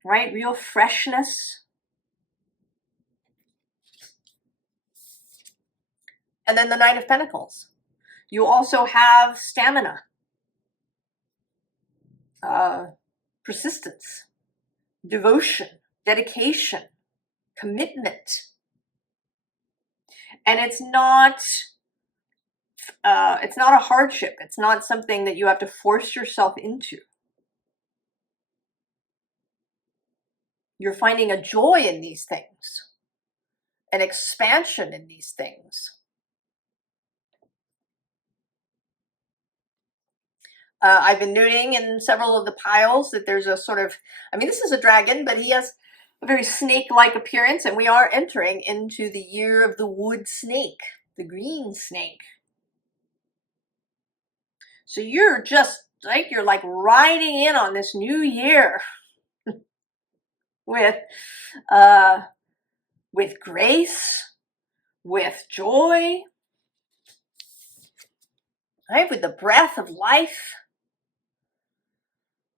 right? Real freshness. And then the Knight of Pentacles. You also have stamina, persistence, devotion, dedication, commitment. And it's not a hardship. It's not something that you have to force yourself into. You're finding a joy in these things, an expansion in these things. I've been noting in several of the piles that there's a sort of, I mean, this is a dragon, but he has a very snake-like appearance, and we are entering into the year of the wood snake, the green snake. So you're just like, you're like riding in on this new year with grace, with joy, right? With the breath of life.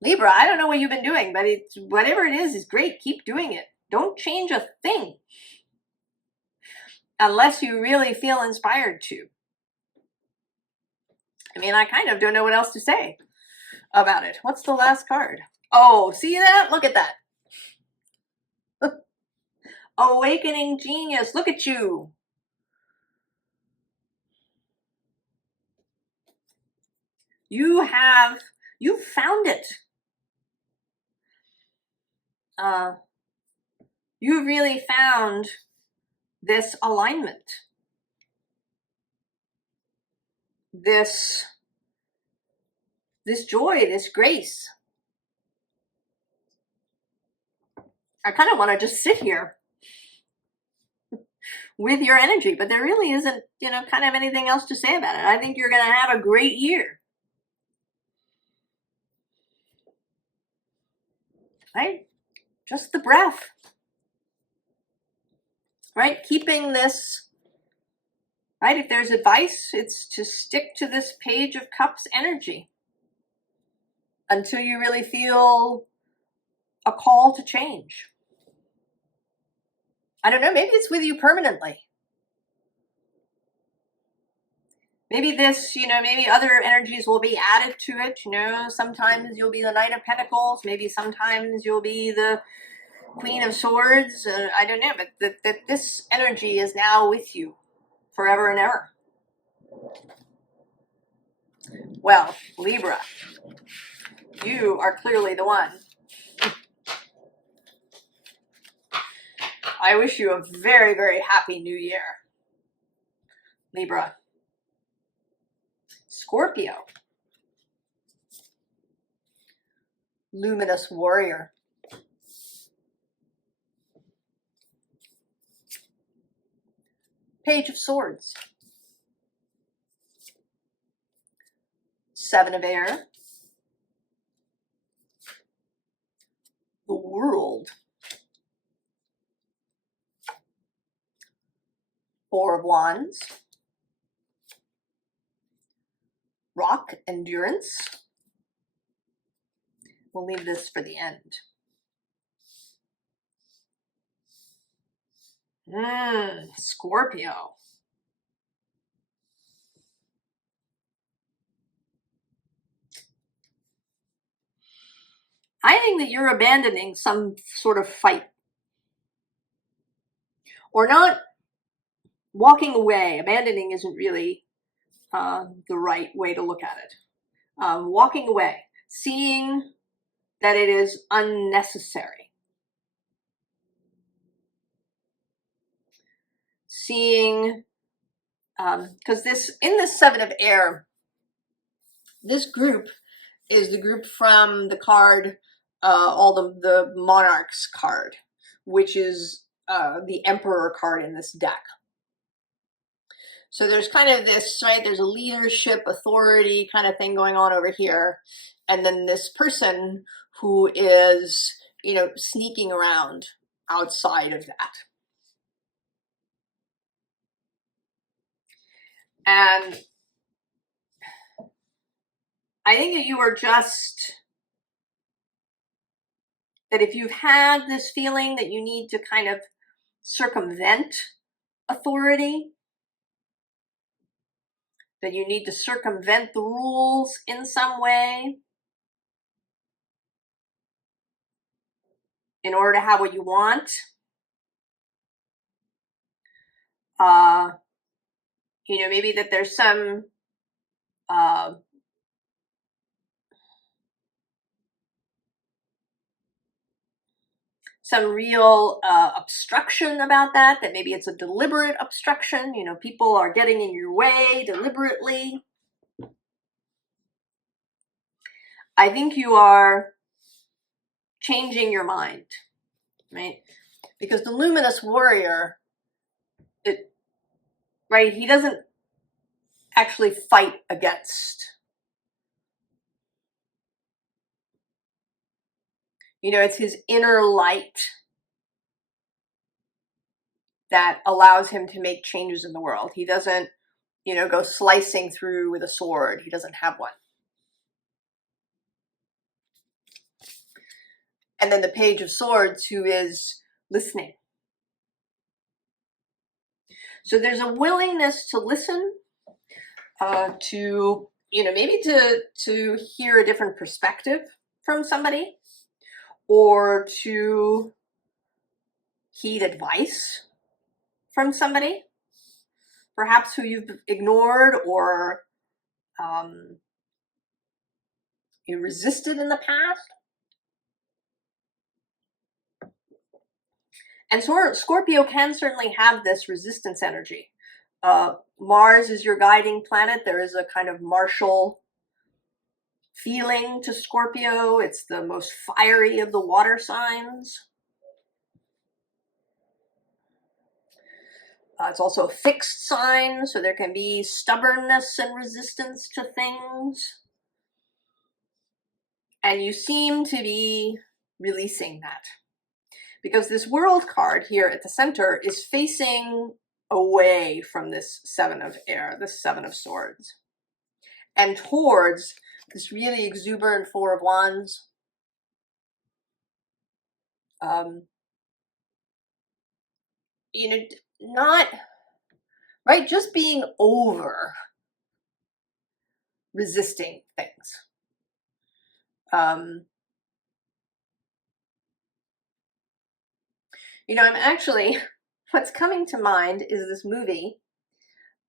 Libra, I don't know what you've been doing, but it's, whatever it is great. Keep doing it. Don't change a thing unless you really feel inspired to. I mean, I kind of don't know what else to say about it. What's the last card? Oh, see that? Look at that. Awakening genius. Look at you. You've found it. You really found this alignment, this joy, this grace. I kind of want to just sit here with your energy, but there really isn't, kind of anything else to say about it. I think you're going to have a great year. Right? Just the breath. Right? Keeping this, right? If there's advice, it's to stick to this Page of Cups energy until you really feel a call to change. I don't know, maybe it's with you permanently. Maybe this, maybe other energies will be added to it. Sometimes you'll be the Knight of Pentacles. Maybe sometimes you'll be the Queen of Swords. I don't know, but that this energy is now with you forever and ever. Well, Libra, you are clearly the one. I wish you a very, very happy new year, Libra. Scorpio, luminous warrior. Page of Swords. Seven of Air. The World. Four of Wands. Rock, Endurance. We'll leave this for the end. Scorpio. I think that you're abandoning some sort of fight. Or not walking away. Abandoning isn't really the right way to look at it. Walking away. Seeing that it is unnecessary. Seeing, because in this Seven of Air, this group is the group from the card, the Monarchs card, which is the Emperor card in this deck. So there's kind of this, right, there's a leadership, authority kind of thing going on over here. And then this person who is, sneaking around outside of that. And I think that you are just, that if you've had this feeling that you need to kind of circumvent authority, that you need to circumvent the rules in some way in order to have what you want, maybe that there's some some real obstruction about that maybe it's a deliberate obstruction, you know, people are getting in your way deliberately. I think you are changing your mind, right? Because the luminous warrior, right, he doesn't actually fight against. You know, it's his inner light that allows him to make changes in the world. He doesn't, you know, go slicing through with a sword. He doesn't have one. And then the Page of Swords, who is listening. So there's a willingness to listen, to, you know, maybe to hear a different perspective from somebody, or to heed advice from somebody, perhaps who you've ignored or you resisted in the past. And so Scorpio can certainly have this resistance energy. Mars is your guiding planet. There is a kind of martial feeling to Scorpio. It's the most fiery of the water signs. It's also a fixed sign, so there can be stubbornness and resistance to things. And you seem to be releasing that. Because this World card here at the center is facing away from this Seven of Air, this Seven of Swords, and towards this really exuberant Four of Wands. You know, not, right, just being over resisting things. You know, I'm actually, what's coming to mind is this movie,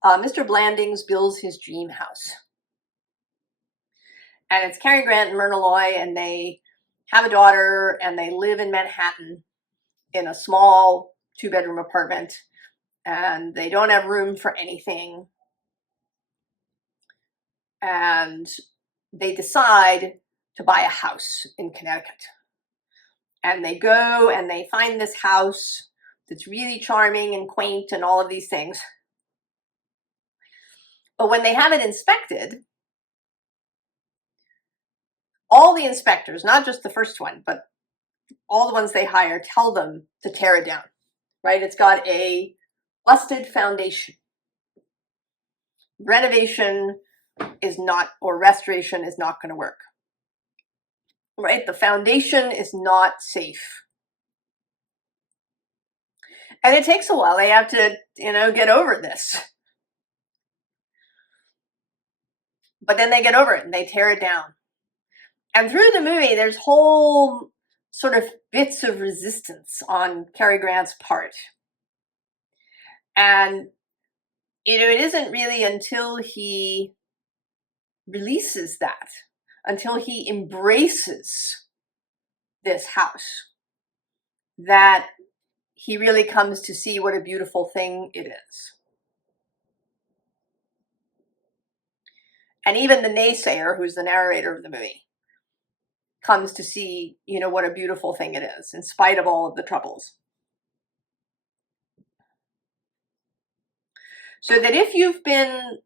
Mr. Blandings Builds His Dream House. And it's Cary Grant and Myrna Loy, and they have a daughter, and they live in Manhattan in a small 2-bedroom apartment, and they don't have room for anything. And they decide to buy a house in Connecticut. And they go and they find this house that's really charming and quaint and all of these things. But when they have it inspected, all the inspectors, not just the first one, but all the ones they hire, tell them to tear it down, right? It's got a busted foundation. Renovation is not, or restoration is not going to work, right? The foundation is not safe. And it takes a while. They have to, you know, get over this. But then they get over it and they tear it down. And through the movie, there's whole sort of bits of resistance on Cary Grant's part. And, you know, it isn't really until he releases that, until he embraces this house, that he really comes to see what a beautiful thing it is. And even the naysayer, who's the narrator of the movie, comes to see, you know, what a beautiful thing it is, in spite of all of the troubles. So that if you've been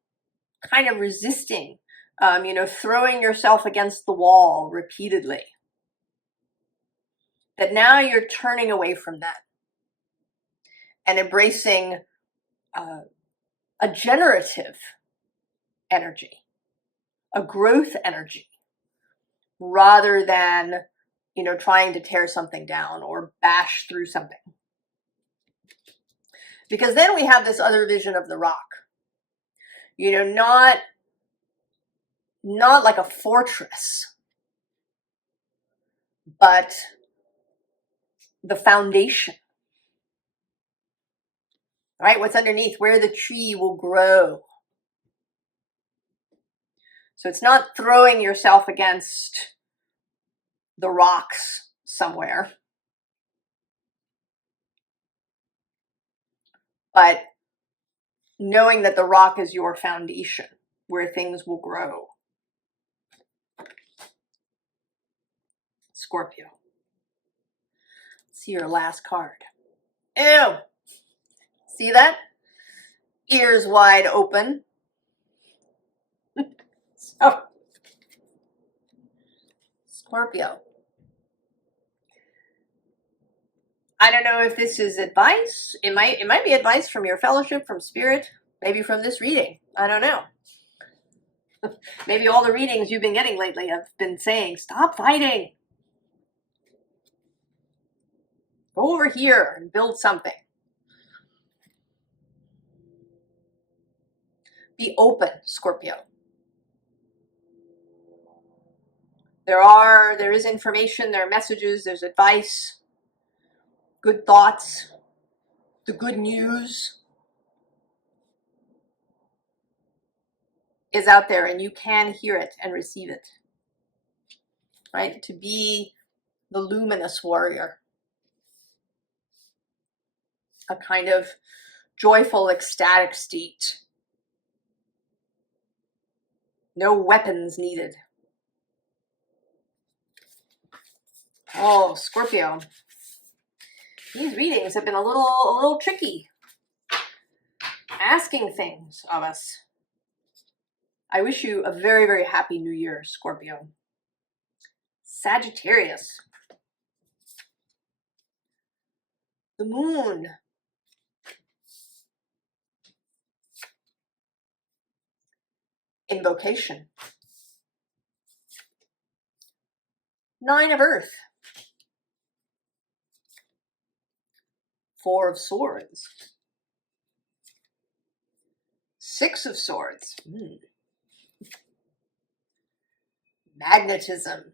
kind of resisting, you know, throwing yourself against the wall repeatedly, that now you're turning away from that and embracing a generative energy, a growth energy, rather than, you know, trying to tear something down or bash through something. Because then we have this other vision of the rock, you know, not like a fortress, but the foundation, right? What's underneath, where the tree will grow. So it's not throwing yourself against the rocks somewhere. but knowing that the rock is your foundation where things will grow. Scorpio. Let's see your last card. Ew! See that? Ears wide open. So, Scorpio. I don't know if this is advice. It might be advice from your fellowship, from spirit, maybe from this reading. I don't know. Maybe all the readings you've been getting lately have been saying, stop fighting. Go over here and build something. Be open, Scorpio. There is information, there are messages, there's advice, good thoughts, the good news is out there and you can hear it and receive it. Right? To be the luminous warrior. A kind of joyful, ecstatic state. No weapons needed. Oh, Scorpio. These readings have been a little tricky. Asking things of us. I wish you a very, very happy new year, Scorpio. Sagittarius. The moon. Invocation. Nine of Earth. Four of Swords. Six of Swords. Magnetism.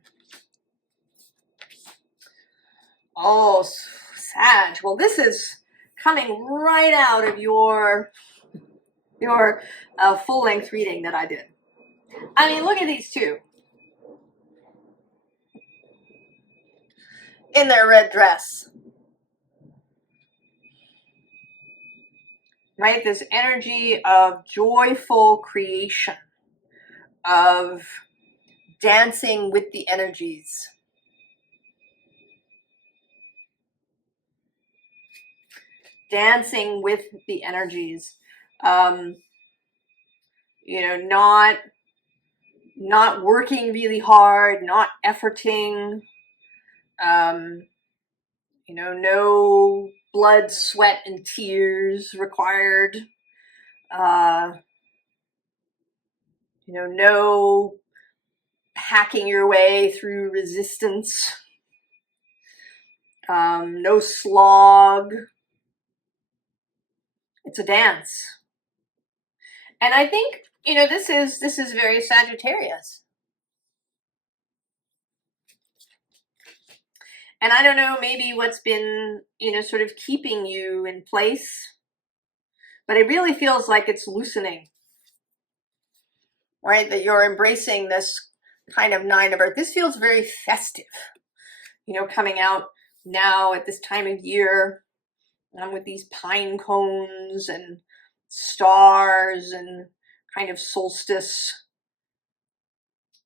Oh, Sag. Well, this is coming right out of your full-length reading that I did. I mean, look at these two. In their red dress. Right? This energy of joyful creation, of dancing with the energies. Dancing with the energies. You know, not working really hard, not efforting. You know, no blood, sweat, and tears required. You know, no hacking your way through resistance. No slog. It's a dance. And I think, you know, this is very Sagittarius. And I don't know, maybe what's been, you know, sort of keeping you in place, but it really feels like it's loosening, right? That you're embracing this kind of Nine of Earth. This feels very festive, you know, coming out now at this time of year, with these pine cones and stars and kind of solstice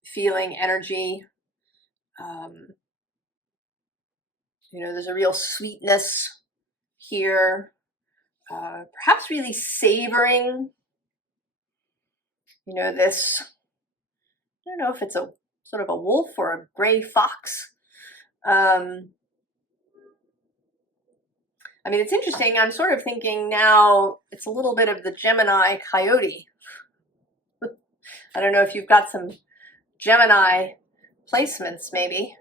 feeling energy. You know, there's a real sweetness here. Perhaps really savoring, you know, this, I don't know if it's a sort of a wolf or a gray fox. I mean, it's interesting. I'm sort of thinking now it's a little bit of the Gemini coyote. I don't know if you've got some Gemini placements, maybe.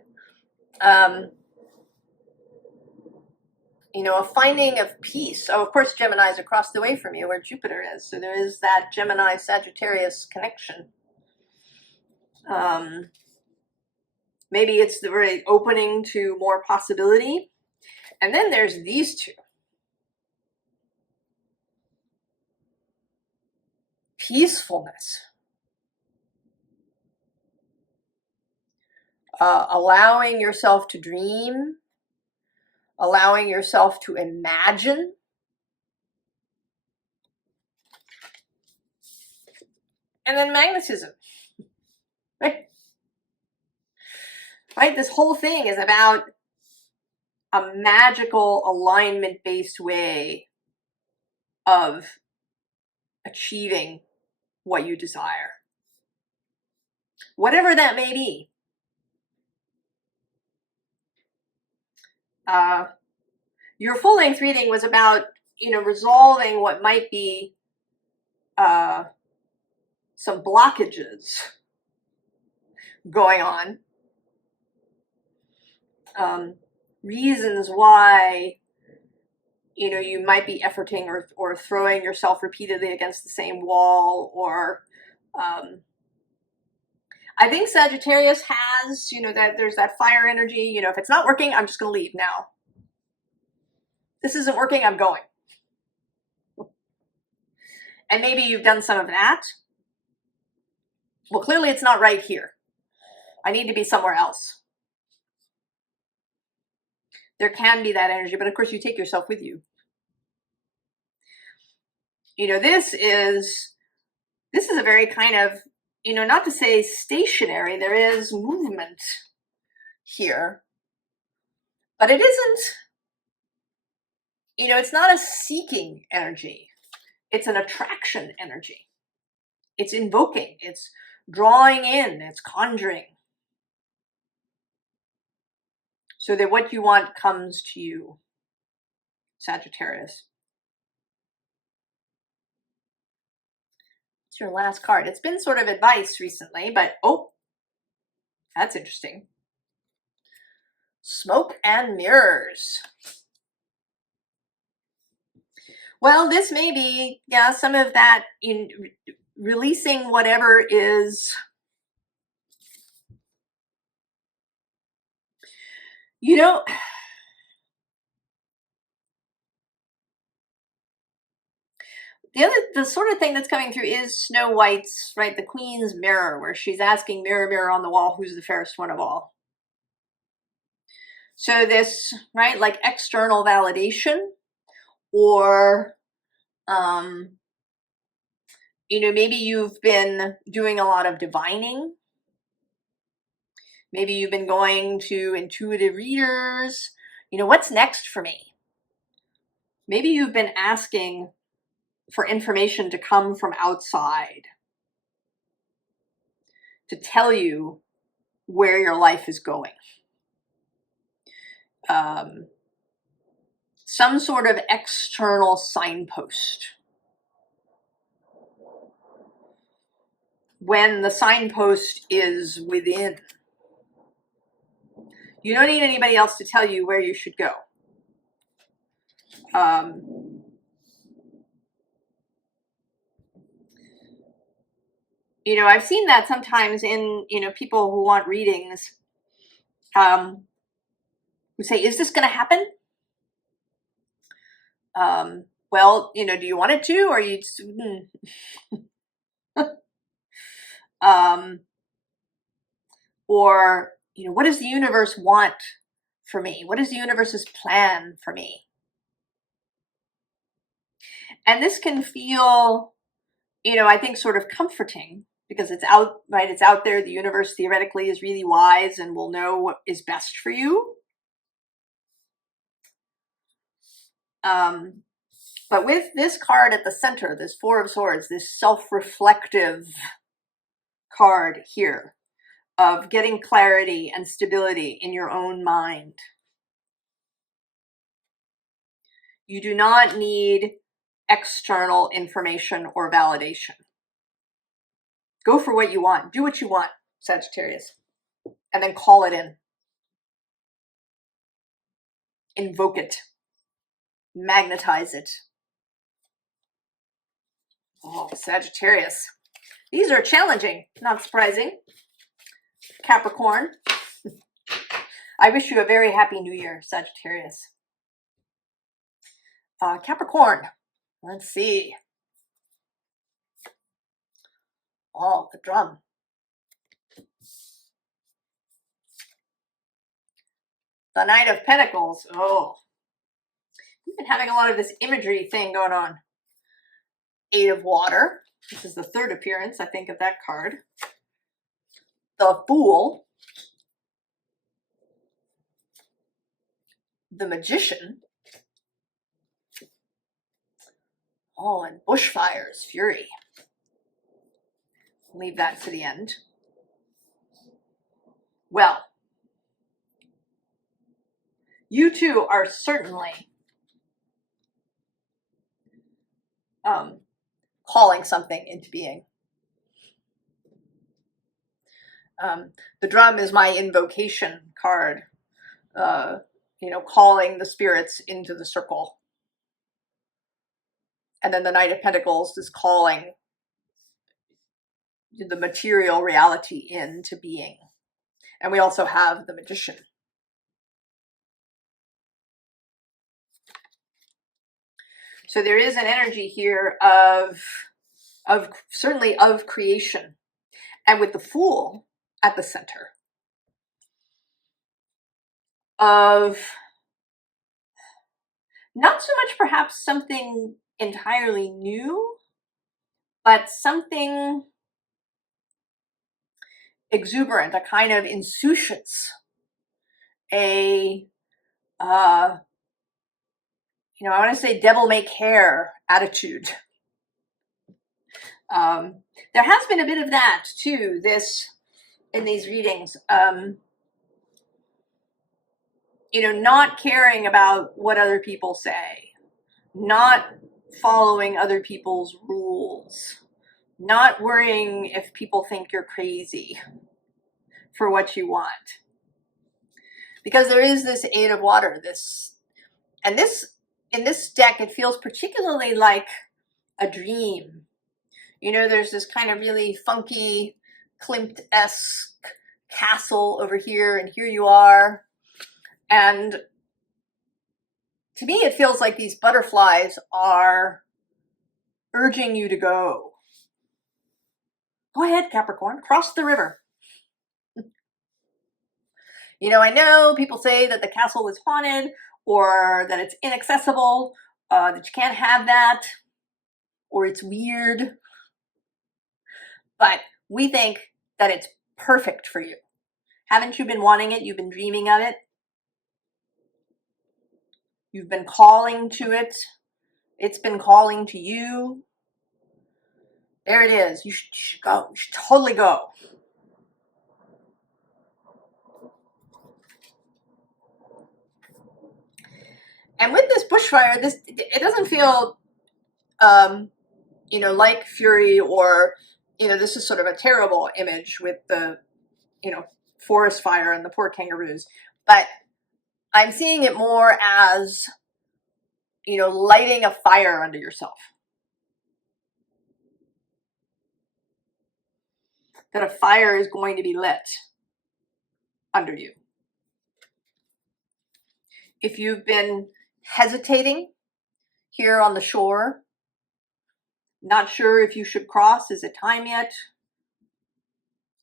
You know, a finding of peace. Oh, of course, Gemini is across the way from you where Jupiter is. So there is that Gemini-Sagittarius connection. Maybe it's the very opening to more possibility. And then there's these two. Peacefulness. Allowing yourself to dream. Allowing yourself to imagine. and then magnetism. Right? Right? This whole thing is about a magical alignment-based way of achieving what you desire. Whatever that may be. Your full-length reading was about, resolving what might be some blockages going on. Reasons why, you might be efforting or throwing yourself repeatedly against the same wall, or I think Sagittarius has, that there's that fire energy, if it's not working, I'm just going to leave now. This isn't working, I'm going. And maybe you've done some of that. Well, clearly it's not right here. I need to be somewhere else. There can be that energy, but of course you take yourself with you. This is a very kind of, not to say stationary, there is movement here, but it isn't, it's not a seeking energy. It's an attraction energy. It's invoking, it's drawing in, it's conjuring. So that what you want comes to you, Sagittarius. It's your last card. It's been sort of advice recently, but oh, that's interesting. Smoke and mirrors. Well, this may be, some of that in releasing whatever is, the sort of thing that's coming through is Snow White's, right, the Queen's mirror, where she's asking, mirror, mirror on the wall, who's the fairest one of all? So this, right, like external validation, or, maybe you've been doing a lot of divining. Maybe you've been going to intuitive readers. What's next for me? Maybe you've been asking for information to come from outside to tell you where your life is going. Some sort of external signpost. When the signpost is within, you don't need anybody else to tell you where you should go. I've seen that sometimes in, people who want readings, who say, is this going to happen? Well, do you want it to, or you just, or, what does the universe want for me? What is the universe's plan for me? And this can feel, I think sort of comforting, because it's out, right? It's out there. The universe theoretically is really wise and will know what is best for you. But with this card at the center, this Four of Swords, this self-reflective card here of getting clarity and stability in your own mind. You do not need external information or validation. Go for what you want. Do what you want, Sagittarius. And then call it in. Invoke it. Magnetize it. Oh, Sagittarius. These are challenging, not surprising. Capricorn. I wish you a very happy new year, Sagittarius. Capricorn. Let's see. Oh, the drum. The Knight of Pentacles. Oh. You've been having a lot of this imagery thing going on. Eight of Water. This is the third appearance, I think, of that card. The Fool, the Magician, oh, and Bushfire's Fury. Leave that to the end. Well, you two are certainly calling something into being. The drum is my invocation card, you know, calling the spirits into the circle. And then the Knight of Pentacles is calling the material reality into being. And we also have the Magician. So there is an energy here of certainly of creation. And with the Fool at the center, of not so much perhaps something entirely new, but something exuberant, a kind of insouciance, a you know, I want to say devil may care attitude. There has been a bit of that too, in these readings. You know, not caring about what other people say, not following other people's rules, not worrying if people think you're crazy for what you want. Because there is this Eight of Water, in this deck, it feels particularly like a dream. You know, there's this kind of really funky, Klimt-esque castle over here, and here you are. And to me, it feels like these butterflies are urging you to go. Go ahead, Capricorn, cross the river. You know, I know people say that the castle is haunted or that it's inaccessible, that you can't have that, or it's weird. But we think that it's perfect for you. Haven't you been wanting it? You've been dreaming of it. You've been calling to it. It's been calling to you. There it is. You should go. You should totally go. And with this bushfire, it doesn't feel, you know, like Fury, or, you know, this is sort of a terrible image with the, you know, forest fire and the poor kangaroos. But I'm seeing it more as, you know, lighting a fire under yourself. That a fire is going to be lit under you. If you've been hesitating here on the shore, not sure if you should cross, is it time yet?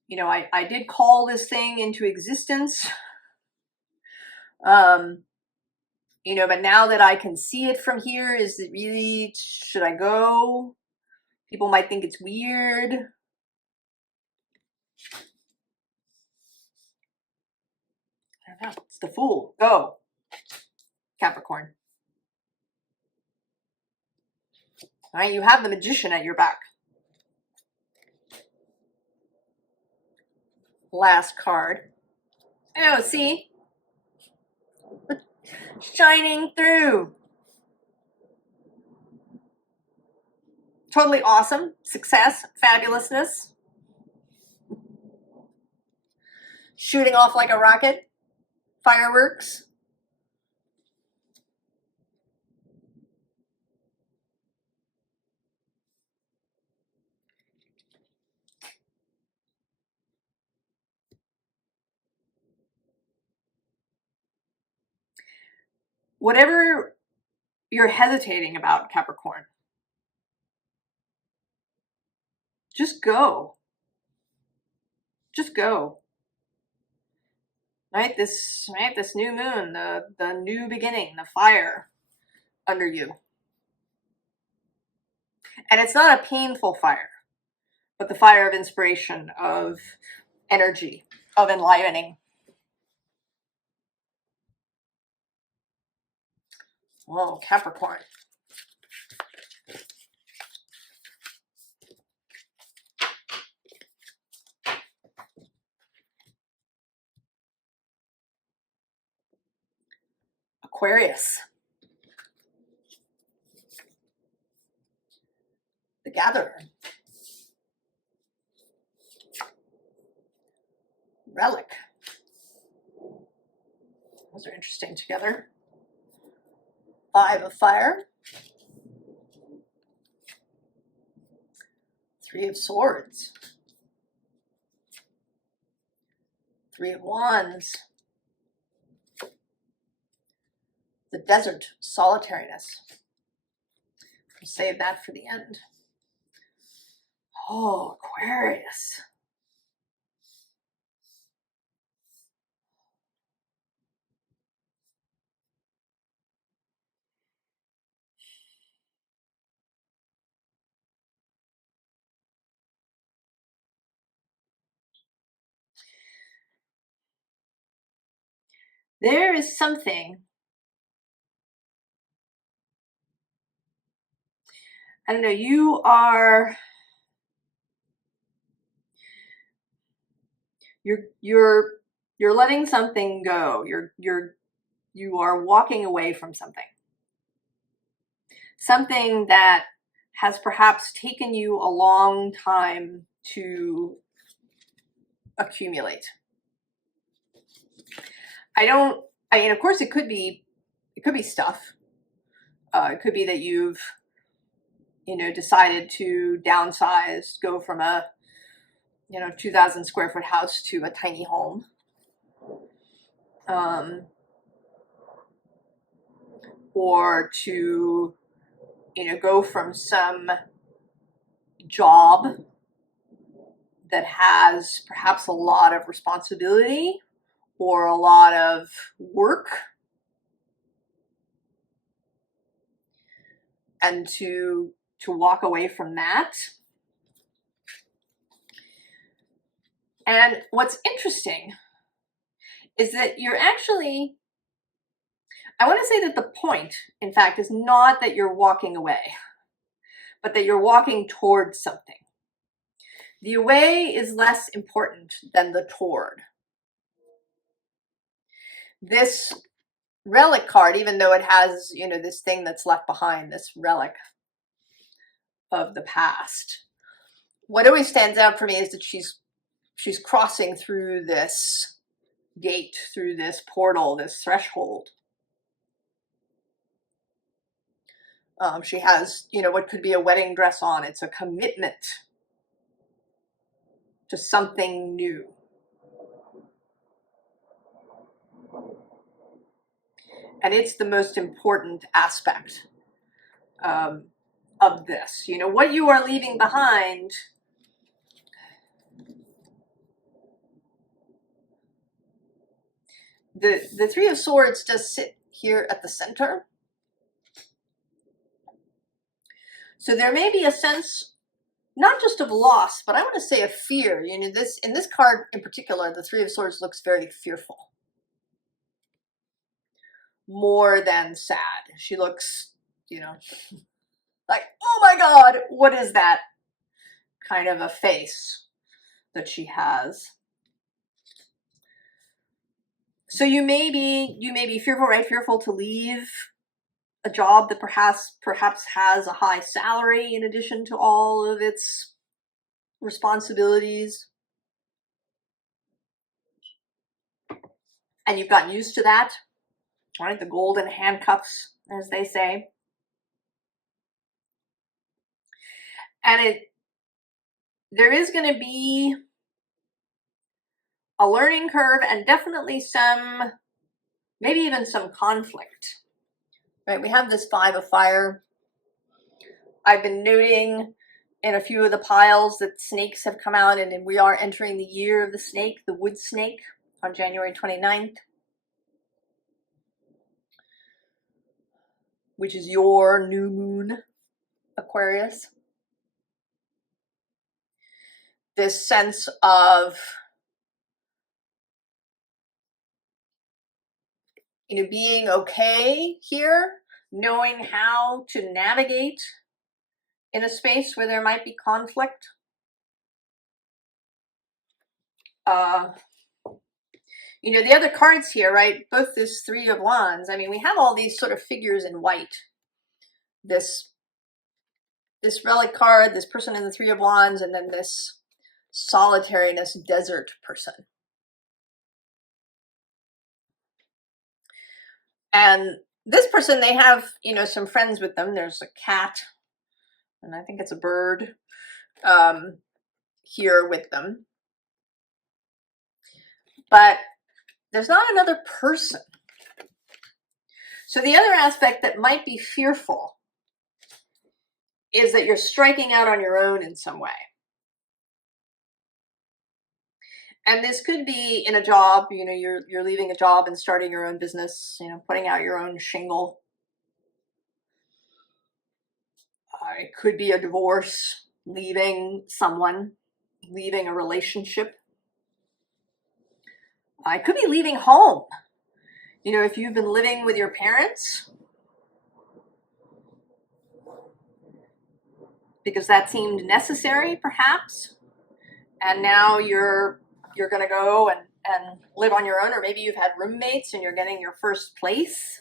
You know, I did call this thing into existence. You know, but now that I can see it from here, is it really, should I go? People might think it's weird. I don't know, it's the Fool. Go, Capricorn. All right, you have the Magician at your back. Last card. Oh, see? Shining through. Totally awesome. Success, fabulousness. Shooting off like a rocket. Fireworks. Whatever you're hesitating about, Capricorn, just go. Just go. Right? This new moon, the new beginning, the fire under you. And it's not a painful fire, but the fire of inspiration, of energy, of enlivening. Whoa, Capricorn. Aquarius. The Gatherer. Relic. Those are interesting together. Five of Fire. Three of Swords. Three of Wands. The Desert, solitariness. I'll save that for the end. Oh, Aquarius. There is something, I don't know, you're letting something go. You are walking away from something. Something that has perhaps taken you a long time to accumulate. I mean, of course it could be stuff. It could be that you've, decided to downsize, go from a, 2,000 square foot house to a tiny home. Or to, go from some job that has perhaps a lot of responsibility or a lot of work, and to walk away from that. And what's interesting is that you're actually, I want to say that the point, in fact, is not that you're walking away, but that you're walking towards something. The away is less important than the toward. This relic card, even though it has, this thing that's left behind, this relic of the past, what always stands out for me is that she's crossing through this gate, through this portal, this threshold. She has, what could be a wedding dress on. It's a commitment to something new. And it's the most important aspect of this. What you are leaving behind the Three of Swords does sit here at the center. So there may be a sense, not just of loss, but I want to say of fear. In this card in particular, the Three of Swords looks very fearful. More than sad. She looks, like, oh my God, what is that? Kind of a face that she has. So you may be fearful, right? Fearful to leave a job that perhaps has a high salary in addition to all of its responsibilities. And you've gotten used to that, right? The golden handcuffs, as they say. And there is going to be a learning curve and definitely maybe even some conflict. Right, we have this Five of Fire. I've been noting in a few of the piles that snakes have come out, and we are entering the year of the snake, the wood snake, on January 29th, which is your new moon, Aquarius. this sense of, you know, being okay here, knowing how to navigate in a space where there might be conflict. You know, the other cards here, right? Both this Three of Wands. I mean, we have all these sort of figures in white. This relic card, this person in the Three of Wands, and then this solitariness desert person. And this person, they have, you know, some friends with them. There's a cat, and I think it's a bird here with them. But there's not another person. So the other aspect that might be fearful is that you're striking out on your own in some way. And this could be in a job, you know, you're leaving a job and starting your own business, you know, putting out your own shingle. It could be a divorce, leaving someone, leaving a relationship. It could be leaving home. You know, if you've been living with your parents, because that seemed necessary, perhaps, and now you're going to go and live on your own, or maybe you've had roommates and you're getting your first place.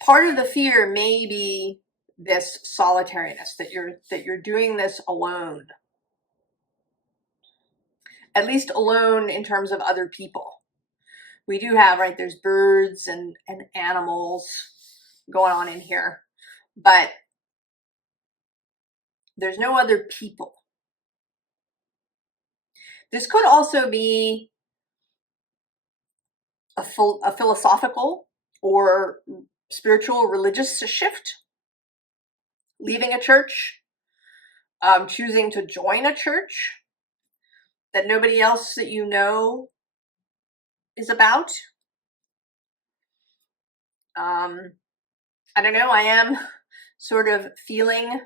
Part of the fear may be this solitariness, that you're doing this alone. At least alone in terms of other people. We do have, right, there's birds and animals going on in here, but there's no other people. This could also be a philosophical or spiritual religious shift, leaving a church, choosing to join a church that nobody else that you know is about. I don't know, I am sort of feeling,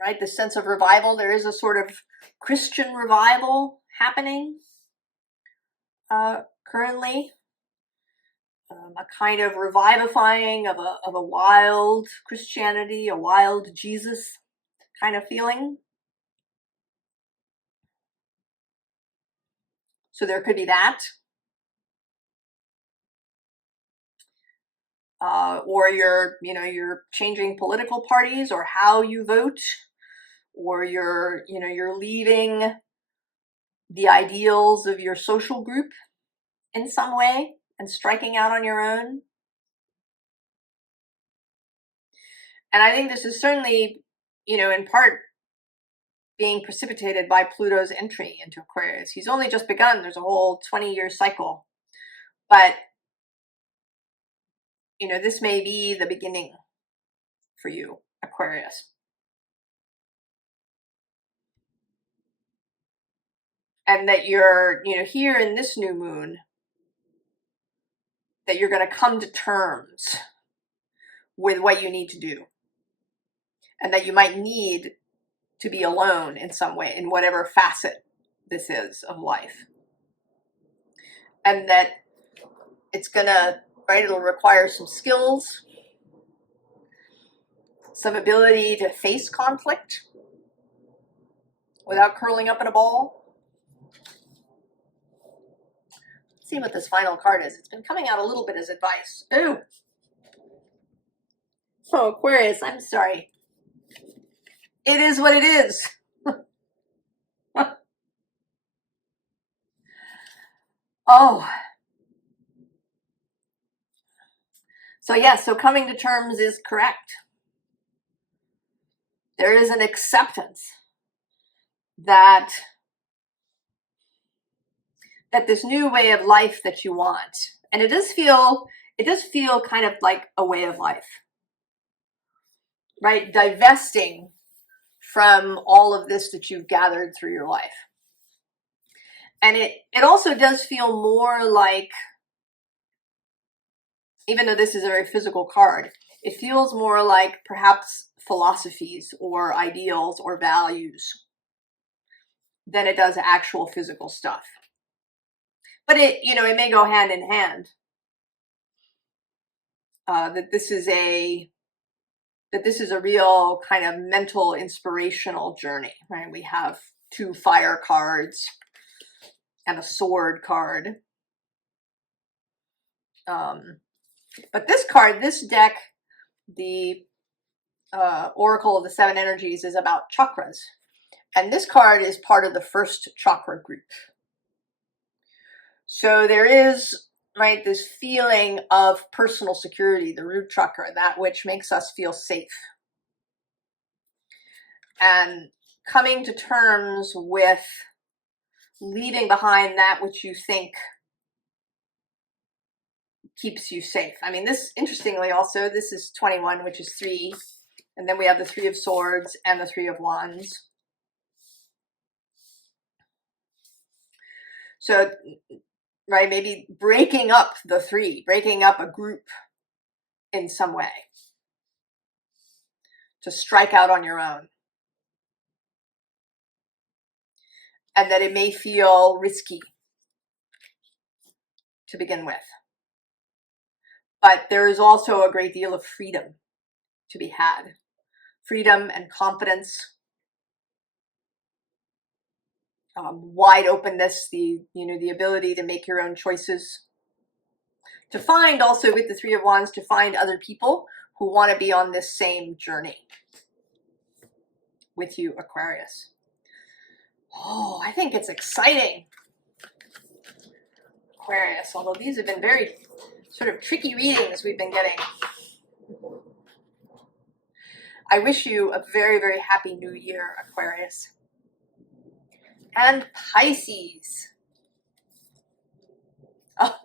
right, the sense of revival. There is a sort of Christian revival happening currently. A kind of revivifying of a wild Christianity, a wild Jesus kind of feeling. So there could be that. Or you're changing political parties or how you vote, or you're leaving the ideals of your social group in some way and striking out on your own. And I think this is certainly, in part being precipitated by Pluto's entry into Aquarius. He's only just begun. There's a whole 20-year cycle. But, this may be the beginning for you, Aquarius. And that you're, here in this new moon, that you're going to come to terms with what you need to do. And that you might need to be alone in some way, in whatever facet this is of life. And that it's it'll require some skills, some ability to face conflict without curling up in a ball. Let's see what this final card is. It's been coming out a little bit as advice. Ooh. Oh, Aquarius, I'm sorry. It is what it is. Oh. So yes, so coming to terms is correct. There is an acceptance that this new way of life that you want, and it does feel kind of like a way of life, right? Divesting from all of this that you've gathered through your life. And it also does feel more like, even though this is a very physical card, It feels more like perhaps philosophies or ideals or values than it does actual physical stuff. But it, you know, it may go hand in hand. That this is a real kind of mental inspirational journey, right? We have 2 fire cards and a sword card. But this card, this deck, the Oracle of the 7 Energies, is about chakras. And this card is part of the first chakra group. So there is, right, this feeling of personal security, the root chakra, that which makes us feel safe. And coming to terms with leaving behind that which you think keeps you safe. I mean, this, interestingly also, this is 21, which is 3. And then we have the 3 of Swords and the 3 of Wands. So, right, maybe breaking up the 3, breaking up a group in some way to strike out on your own. And that it may feel risky to begin with. But there is also a great deal of freedom to be had. Freedom and confidence, wide openness, the ability to make your own choices. To find also with the 3 of Wands, to find other people who want to be on this same journey with you, Aquarius. Oh, I think it's exciting, Aquarius, although these have been very sort of tricky readings we've been getting. I wish you a very, very happy new year, Aquarius. And Pisces. Oh.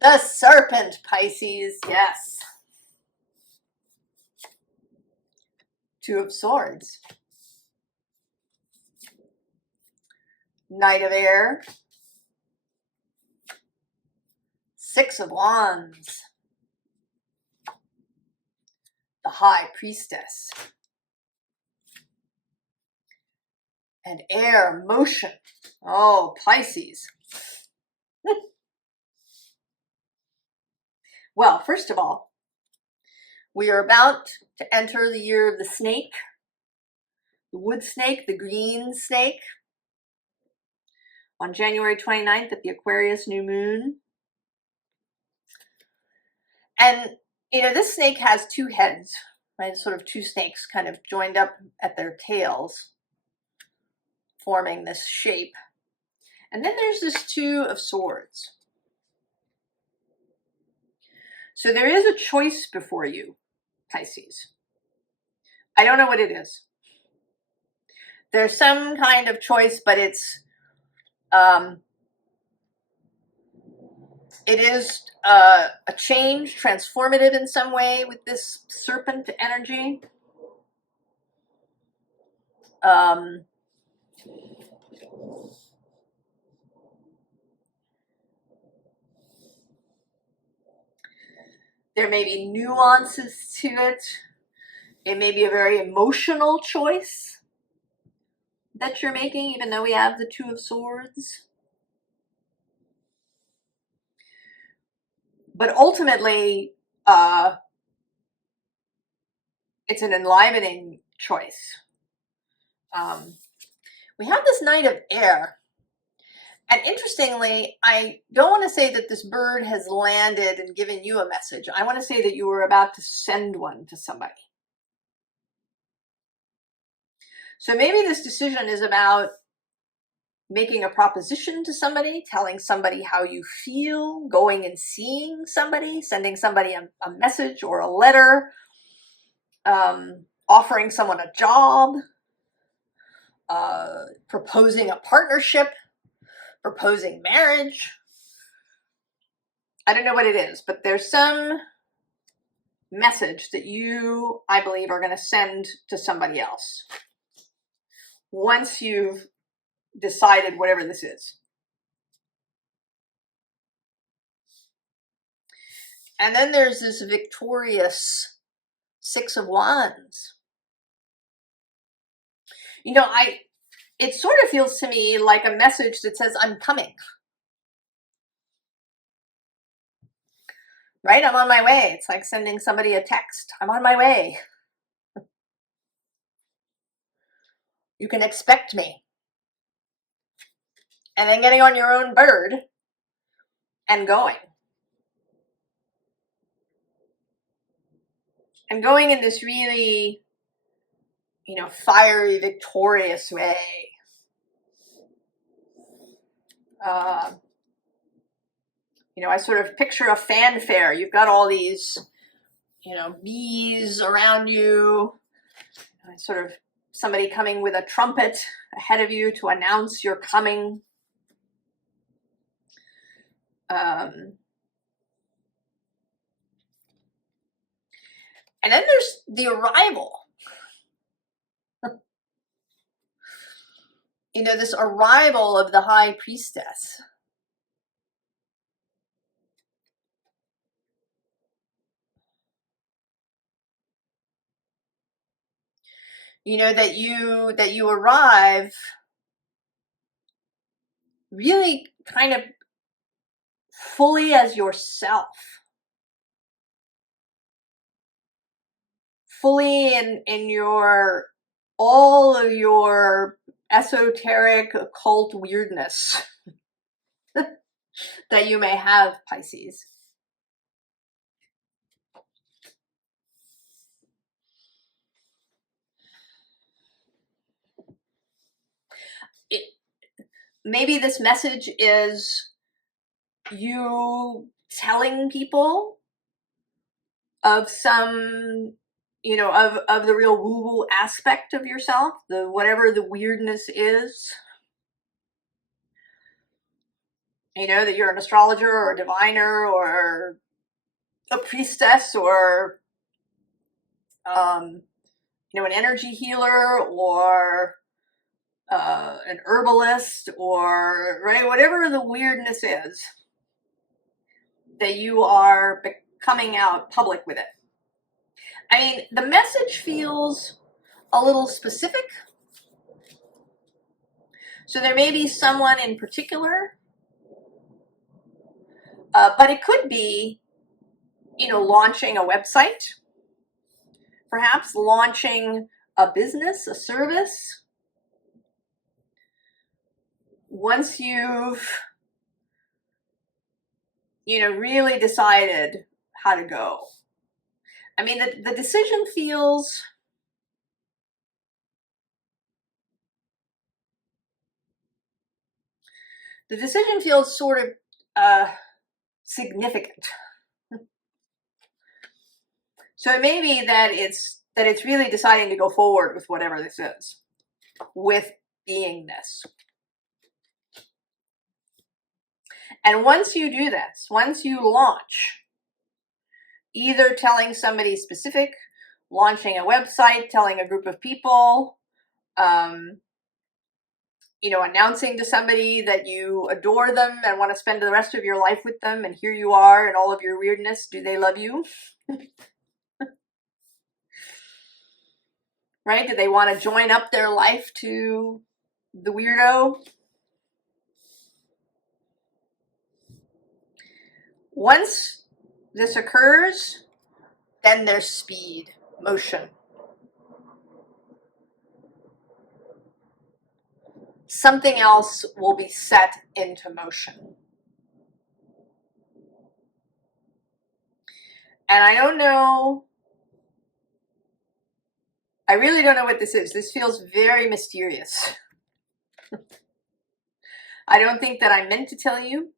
The Serpent, Pisces, yes. 2 of Swords. Knight of Air. 6 of Wands. The High Priestess. And air, motion. Oh, Pisces. Well, first of all, we are about to enter the year of the snake, the wood snake, the green snake, on January 29th at the Aquarius new moon. And, you know, this snake has 2 heads, right? Sort of 2 snakes kind of joined up at their tails, forming this shape. And then there's this 2 of Swords. So there is a choice before you, Pisces. I don't know what it is. There's some kind of choice, but it is a change, transformative in some way with this serpent energy. There may be nuances to it. It may be a very emotional choice that you're making, even though we have the 2 of Swords. But ultimately, it's an enlivening choice. We have this Knight of Air. And interestingly, I don't want to say that this bird has landed and given you a message. I want to say that you were about to send one to somebody. So maybe this decision is about making a proposition to somebody, telling somebody how you feel, going and seeing somebody, sending somebody a message or a letter, offering someone a job, proposing a partnership, proposing marriage. I don't know what it is, but there's some message that you, I believe, are going to send to somebody else once you've decided whatever this is. And then there's this victorious Six of Wands. You know, it sort of feels to me like a message that says, I'm coming. Right? I'm on my way. It's like sending somebody a text. I'm on my way. You can expect me. And then getting on your own bird and going. And going in this really, you know, fiery, victorious way. You know, I sort of picture a fanfare. You've got all these, you know, bees around you. Sort of somebody coming with a trumpet ahead of you to announce you're coming. And then there's the arrival. You know, this arrival of the High Priestess. You know, that you arrive really kind of fully as yourself. Fully in your, all of your esoteric occult weirdness that you may have, Pisces. Maybe this message is you telling people of some, you know, of the real woo-woo aspect of yourself, the whatever the weirdness is. You know, that you're an astrologer or a diviner or a priestess or, you know, an energy healer or an herbalist or, right, whatever the weirdness is, that you are coming out public with it. I mean, the message feels a little specific. So there may be someone in particular, but it could be, you know, launching a website, perhaps launching a business, a service. Once you've, you know, really decided how to go. I mean, the decision feels, sort of significant. So it may be that it's really deciding to go forward with whatever this is, with beingness. And once you do this, once you launch, either telling somebody specific, launching a website, telling a group of people, you know, announcing to somebody that you adore them and want to spend the rest of your life with them, and here you are in all of your weirdness. Do they love you? Right? Do they want to join up their life to the weirdo? Once this occurs, then there's speed, motion. Something else will be set into motion. And I don't know, I really don't know what this is. This feels very mysterious. I don't think that I meant to tell you.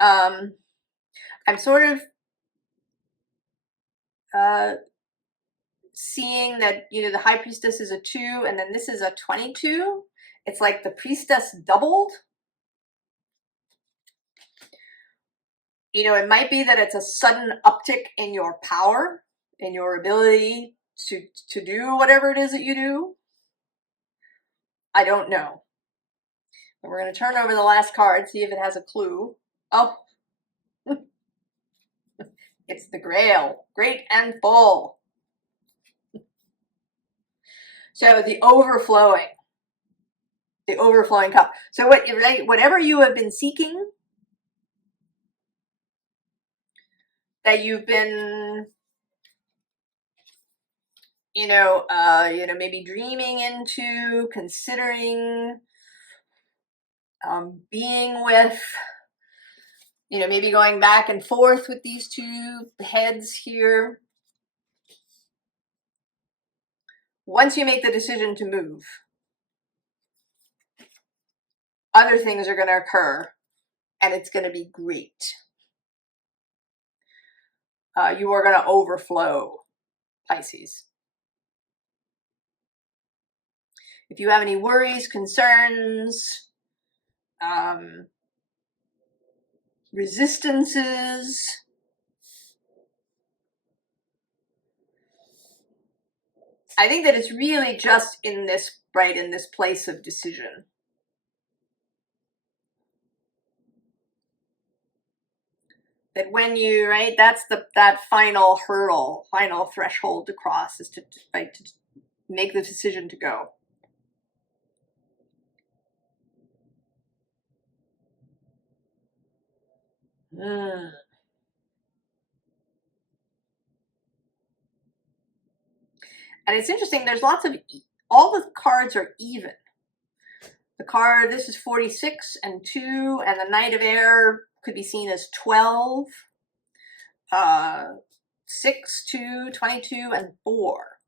I'm sort of seeing that, you know, the High Priestess is a 2 and then this is a 22. It's like the priestess doubled. You know, it might be that it's a sudden uptick in your power, in your ability to do whatever it is that you do. I don't know. But we're going to turn over the last card, see if it has a clue. Oh. It's the Grail, great and full. So the overflowing cup. So whatever you have been seeking, that you've been, maybe dreaming into, considering, being with, maybe going back and forth with these two heads here. Once you make the decision to move, other things are going to occur, and it's going to be great. You are going to overflow, Pisces. If you have any worries, concerns, resistances, I think that it's really just in this place of decision. That when you, that's that final hurdle, final threshold to cross, is to make the decision to go. And it's interesting, there's lots of, all the cards are even. The card, this is 46 and 2, and the Knight of Air could be seen as 12, 6, 2, 22, and 4.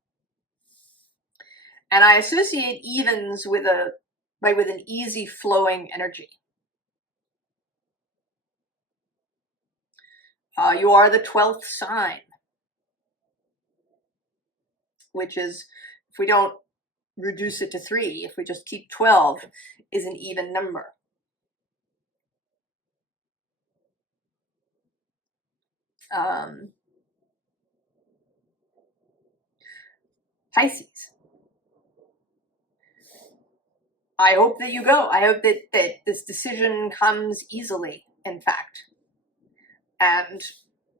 And I associate evens with an easy flowing energy. You are the 12th sign, which is, if we don't reduce it to 3, if we just keep 12, is an even number. Pisces. I hope that you go. I hope that this decision comes easily, in fact, and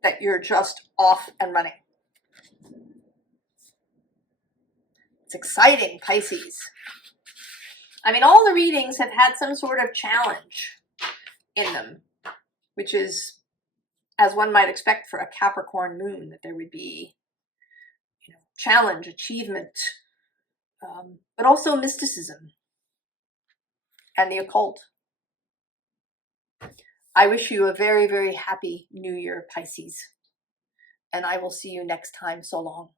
that you're just off and running. It's exciting, Pisces. I mean, all the readings have had some sort of challenge in them, which is, as one might expect for a Capricorn moon, that there would be, challenge, achievement, but also mysticism and the occult. I wish you a very, very happy New Year, Pisces, and I will see you next time. So long.